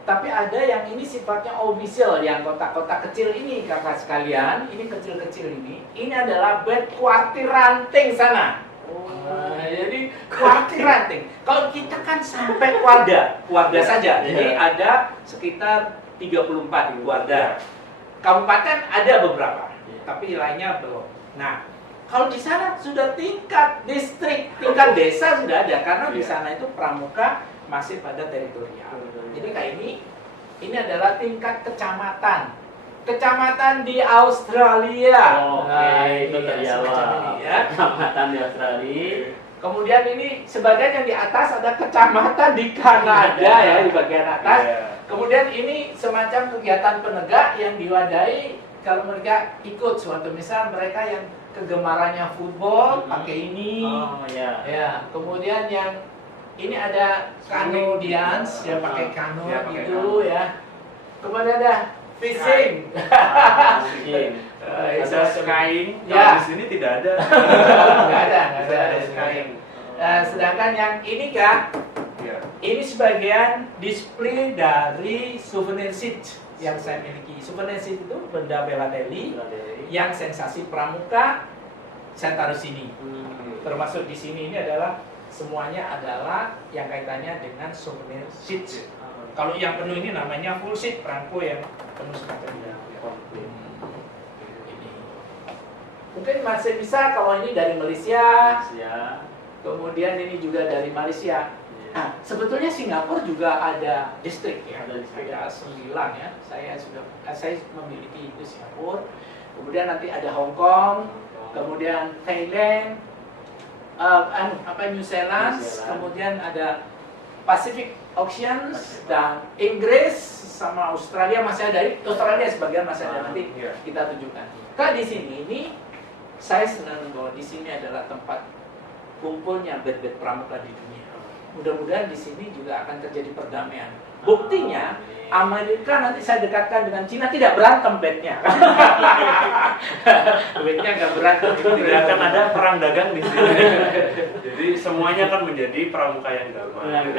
Tapi ada yang ini sifatnya official, yang kotak-kotak kecil ini kakak sekalian, ini kecil-kecil ini adalah badge kuartir ranting sana. Nah, jadi kuartir ranting. Kalau kita kan sampai Warda saja. Jadi ada sekitar 34 di Warda. Kabupaten ada beberapa, tapi lainnya belum. Nah, kalau di sana sudah tingkat distrik, tingkat desa sudah ada karena di sana itu pramuka masih pada teritorial. Jadi kayak ini adalah tingkat kecamatan. Kecamatan di Australia. Itu terjawab. Ya. Kecamatan di Australia. Kemudian ini sebagian yang di atas ada kecamatan di Kanada ya di bagian atas. Kemudian ini semacam kegiatan penegak yang diwadahi kalau mereka ikut suatu misal mereka yang kegemarannya football pakai ini. Oh ya. Ya, kemudian yang ini ada canoe dance ya pakai canoe Ya, pakai gitu ya. Kemudian ada fishing. Mungkin. Ada skiing, Ya. kalau di sini tidak ada. Nggak ada skiing. Sedangkan yang ini Kak, Ya. ini sebagian display dari souvenir sheet yang saya miliki. Souvenir sheet itu benda belateli yang sensasi pramuka saya taruh sini. Termasuk di sini ini adalah semuanya adalah yang kaitannya dengan souvenir sheet. Kalau yang penuh ini namanya full sheet, perangko yang penuh semacam ini. Ini. Mungkin masih bisa kalau ini dari Malaysia, Ya. kemudian ini juga dari Malaysia. Nah, sebetulnya Singapura juga ada distrik ya. Ada distrik. Ada 9 ya. Saya memiliki itu Singapura. Kemudian nanti ada Hong Kong, kemudian Thailand, New Zealand, kemudian ada Pacific Oceans dan Inggris sama Australia masih ada. Australia sebagian masih ada, nanti Iya. kita tunjukkan. Kan di sini ini saya senang bahwa di sini adalah tempat kumpulnya bed-bed pramuka di dunia. Mudah-mudahan di sini juga akan terjadi perdamaian. Buktinya Amerika nanti saya dekatkan dengan Cina tidak berantem bednya. Bednya nggak berantem. Tidak akan ada perang dagang di sini. Jadi semuanya akan menjadi pramuka yang damai.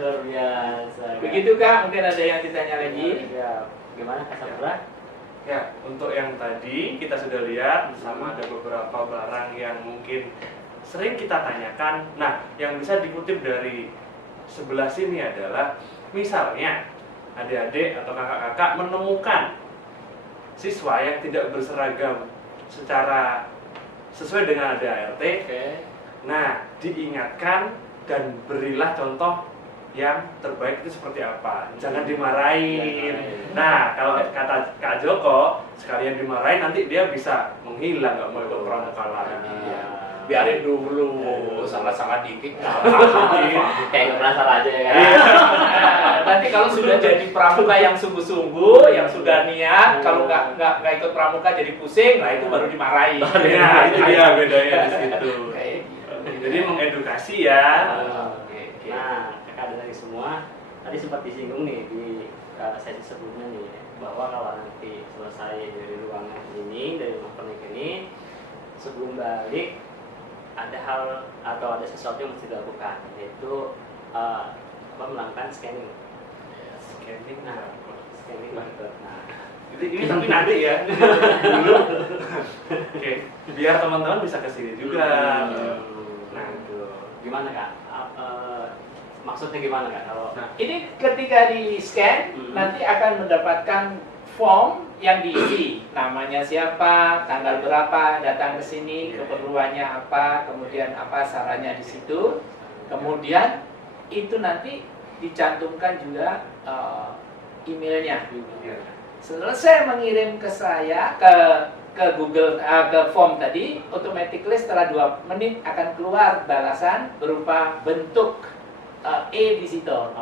Luar biasa. Begitu Kak, mungkin ada yang ditanya lagi. Ya. Gimana Kak Sabra? Ya, untuk yang tadi kita sudah lihat sama ada beberapa barang yang mungkin sering kita tanyakan. Nah, yang bisa dikutip dari sebelah sini adalah misalnya adik-adik atau kakak-kakak menemukan siswa yang tidak berseragam secara sesuai dengan ADART. Nah, diingatkan dan berilah contoh yang terbaik itu seperti apa. Jangan dimarahin. Nah, kalau kata Kak Joko, sekalian dimarahin nanti dia bisa menghilang, nggak mau ikut pramuka lagi. Biarin dulu, salah-salah dikit. Kayak nggak salah aja ya kan. Nanti kalau sudah jadi pramuka yang sungguh-sungguh, yang sudah niat, kalau nggak ikut pramuka jadi pusing, nah itu baru dimarahin. Nah, itu dia bedanya di situ. Kayak gitu. Jadi mengedukasi ya. Nah, kakak dari semua tadi sempat disinggung nih di sesi sebelumnya nih, bahwa kalau nanti selesai dari ruangan ini, dari rumah pernik ini, sebelum balik ada hal atau ada sesuatu yang mesti dilakukan, yaitu melakukan scanning. Scanning barcode. Nah, ini tapi nanti ya. Dulu. Oke, biar teman-teman bisa kesini juga. Nah, itu gimana Kak? Maksudnya gimana Kak? Kalau Ini ketika di scan nanti akan mendapatkan form yang diisi, namanya siapa, tanggal berapa, datang ke sini, keperluannya apa, kemudian apa sarannya di situ. Kemudian itu nanti dicantumkan juga emailnya. Selesai mengirim ke saya ke Google ke form tadi, automatically setelah 2 menit akan keluar balasan berupa bentuk visitor.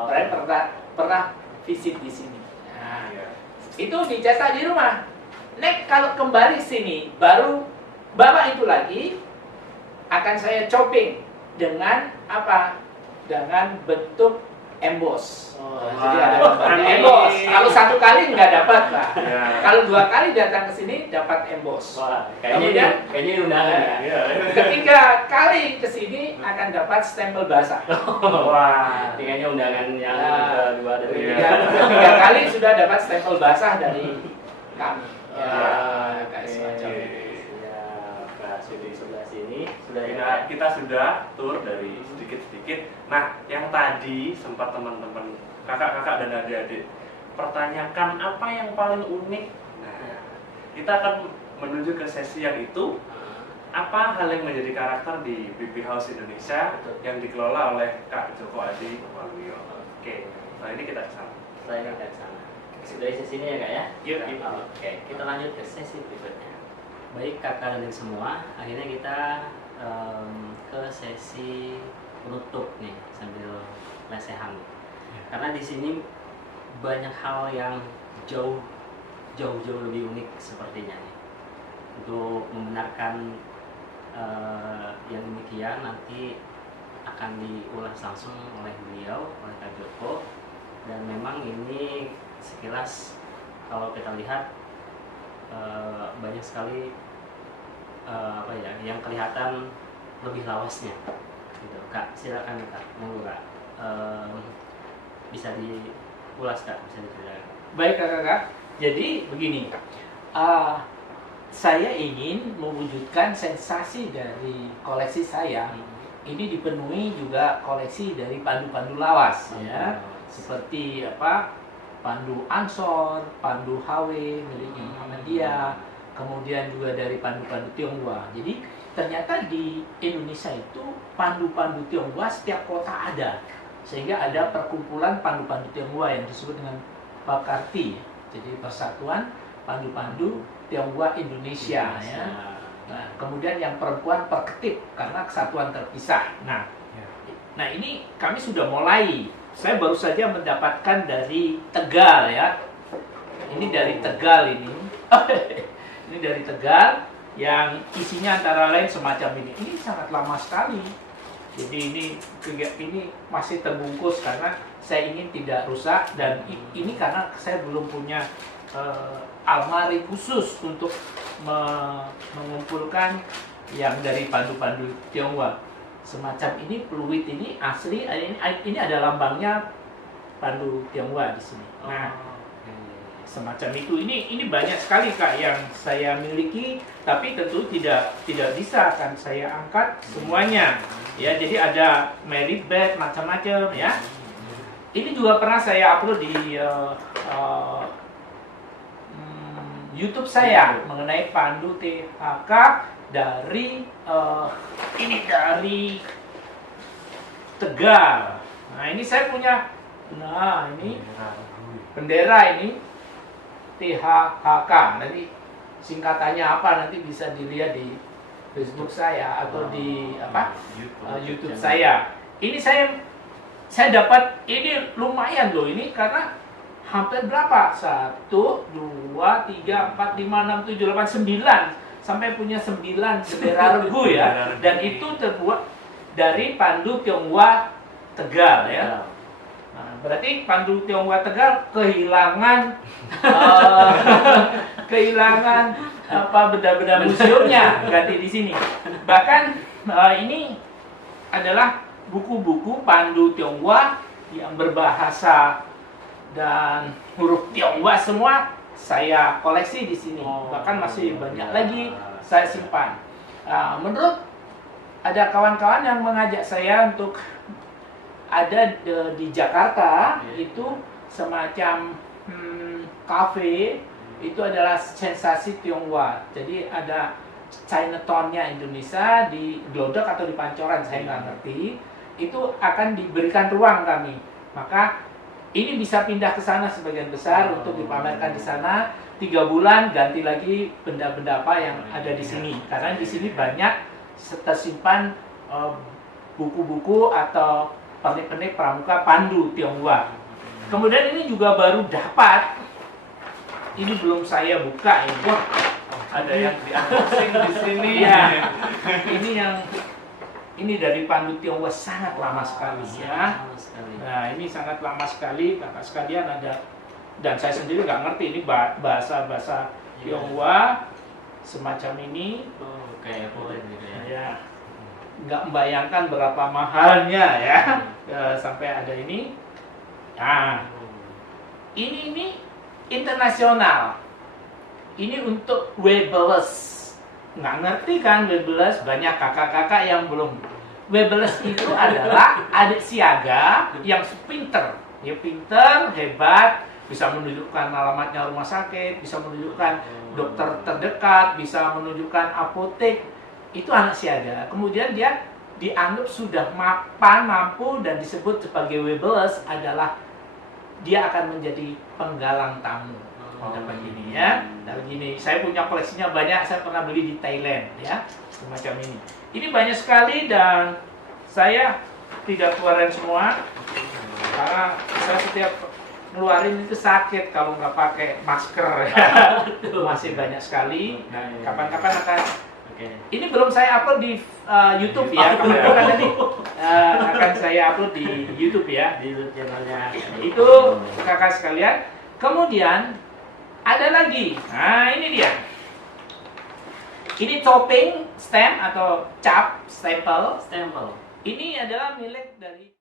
Pernah visit di sini. Nah, itu dicetak di rumah. Nek kalau kembali sini baru bawa itu lagi akan saya chopping dengan apa? Dengan bentuk emboss. Jadi ada gambarnya emboss. Kalau 1 kali nggak dapat, Pak. Kalau 2 kali datang ke sini dapat emboss. kayaknya ini undangan ya. Ketiga kali ke sini akan dapat stempel basah. Wah, Kayaknya undangan yang kedua dari Ketiga kali sudah dapat stempel basah dari kami. Kayak semacam itu. Di sebelah sini sudah kita sudah tur dari sedikit-sedikit. Nah, yang tadi sempat teman-teman kakak-kakak dan adik-adik pertanyakan apa yang paling unik. Nah, kita akan menuju ke sesi yang itu. Apa hal yang menjadi karakter di BP House Indonesia yang dikelola oleh Kak Joko Adi Waluyo. Oke, nah ini kita ke sana. Saya ke sana. Sudah sesi ini ya Kak ya? Yuk. Oke, kita lanjut ke sesi berikutnya. Baik kakak dan semua, akhirnya kita ke sesi penutup nih sambil lesehan. Karena di sini banyak hal yang jauh lebih unik sepertinya nih. Untuk membenarkan yang demikian nanti akan diulas langsung oleh beliau, oleh Kak Joko. Dan memang ini sekilas kalau kita lihat banyak sekali yang kelihatan lebih lawasnya gitu. Kak, silakan Kak, monggo Kak, bisa diulas Kak, bisa diceritakan. Baik kakak, jadi begini, saya ingin mewujudkan sensasi dari koleksi saya. Ini dipenuhi juga koleksi dari pandu-pandu lawas, ya, seperti apa? Pandu Ansor, pandu HW miliknya Muhammadiyah, kemudian juga dari pandu-pandu Tionghoa. Jadi ternyata di Indonesia itu pandu-pandu Tionghoa setiap kota ada, sehingga ada perkumpulan pandu-pandu Tionghoa yang disebut dengan Pakarti. Jadi Persatuan Pandu-Pandu Tionghoa Indonesia. Ya. Nah, kemudian yang perempuan Perketip karena kesatuan terpisah. Nah, ini kami sudah mulai. Saya baru saja mendapatkan dari Tegal ya. Ini dari Tegal ini. Ini dari Tegal yang isinya antara lain semacam ini. Ini sangat lama sekali. Jadi ini masih terbungkus karena saya ingin tidak rusak, dan ini karena saya belum punya almari khusus untuk mengumpulkan yang dari pandu-pandu Tionghoa. Semacam ini peluit ini asli, ini ada lambangnya pandu Tionghoa di sini. Nah, semacam itu. Ini banyak sekali Kak yang saya miliki, tapi tentu tidak bisa akan saya angkat semuanya. Ya, jadi ada merit bag macam-macam ya. Ini juga pernah saya upload di YouTube saya mengenai Pandu THK dari ini dari Tegal. Nah, ini saya punya, nah ini bendera ini THK. Nanti singkatannya apa nanti bisa dilihat di Facebook saya atau di YouTube saya. Ini saya dapat ini lumayan loh ini karena hampir berapa? 1, 2, 3, 4, 5, 6, 7, 8, 9 sampai punya 9 bendera regu ya. Dan itu terbuat dari Pandu Tionghoa Tegal ya. Nah, berarti Pandu Tionghoa Tegal kehilangan kehilangan benda-benda museumnya ganti di sini. Bahkan ini adalah buku-buku Pandu Tionghoa yang berbahasa dan huruf Tionghoa semua saya koleksi di sini. Bahkan masih banyak lagi saya simpan. Menurut ada kawan-kawan yang mengajak saya untuk ada di Jakarta itu semacam kafe, itu adalah sensasi Tionghoa. Jadi ada Chinatown-nya Indonesia di Glodok atau di Pancoran, saya nggak ngerti. Itu akan diberikan ruang kami. Maka ini bisa pindah ke sana sebagian besar untuk dipamerkan di sana. 3 bulan ganti lagi benda-benda apa yang ada di sini. Karena di sini banyak tersimpan buku-buku atau pernik-pernik pramuka Pandu Tionghoa. Kemudian ini juga baru dapat. Ini belum saya buka ini. Wah, ada yang di-unboxing di sini. Ya, ini dari Pandu Tionghoa sangat lama sekali ya. Nah, ini sangat lama sekali, kakak sekalian ada. Dan saya sendiri nggak ngerti ini bahasa Tionghoa semacam ini. Kayak boleh gitu ya. Ya, nggak membayangkan berapa mahalnya ya. Sampai ada ini. Nah, ini internasional. Ini untuk Webeless. Nggak ngerti kan Webeless? Banyak kakak-kakak yang belum. Webeless itu adalah adik siaga yang pinter. Dia pinter, hebat, bisa menunjukkan alamatnya rumah sakit, bisa menunjukkan dokter terdekat, bisa menunjukkan apotek. Itu anak siaga. Kemudian dia dianggap sudah mapan, mampu, dan disebut sebagai Webeless adalah dia akan menjadi penggalang tamu. Dapat gini ya, dapat gini. Saya punya koleksinya banyak, saya pernah beli di Thailand ya, semacam ini. Ini banyak sekali dan saya tidak keluarin semua karena saya setiap ngeluarin itu sakit kalau nggak pakai masker ya. Masih banyak sekali. Kapan-kapan akan. Ini belum saya upload di YouTube ya. Kapan-kapan nanti akan saya upload di YouTube ya. Di YouTube channelnya. Itu kakak sekalian. Kemudian ada lagi. Nah, ini dia. Ini topping stamp atau cap stempel. Stempel. Ini adalah milik dari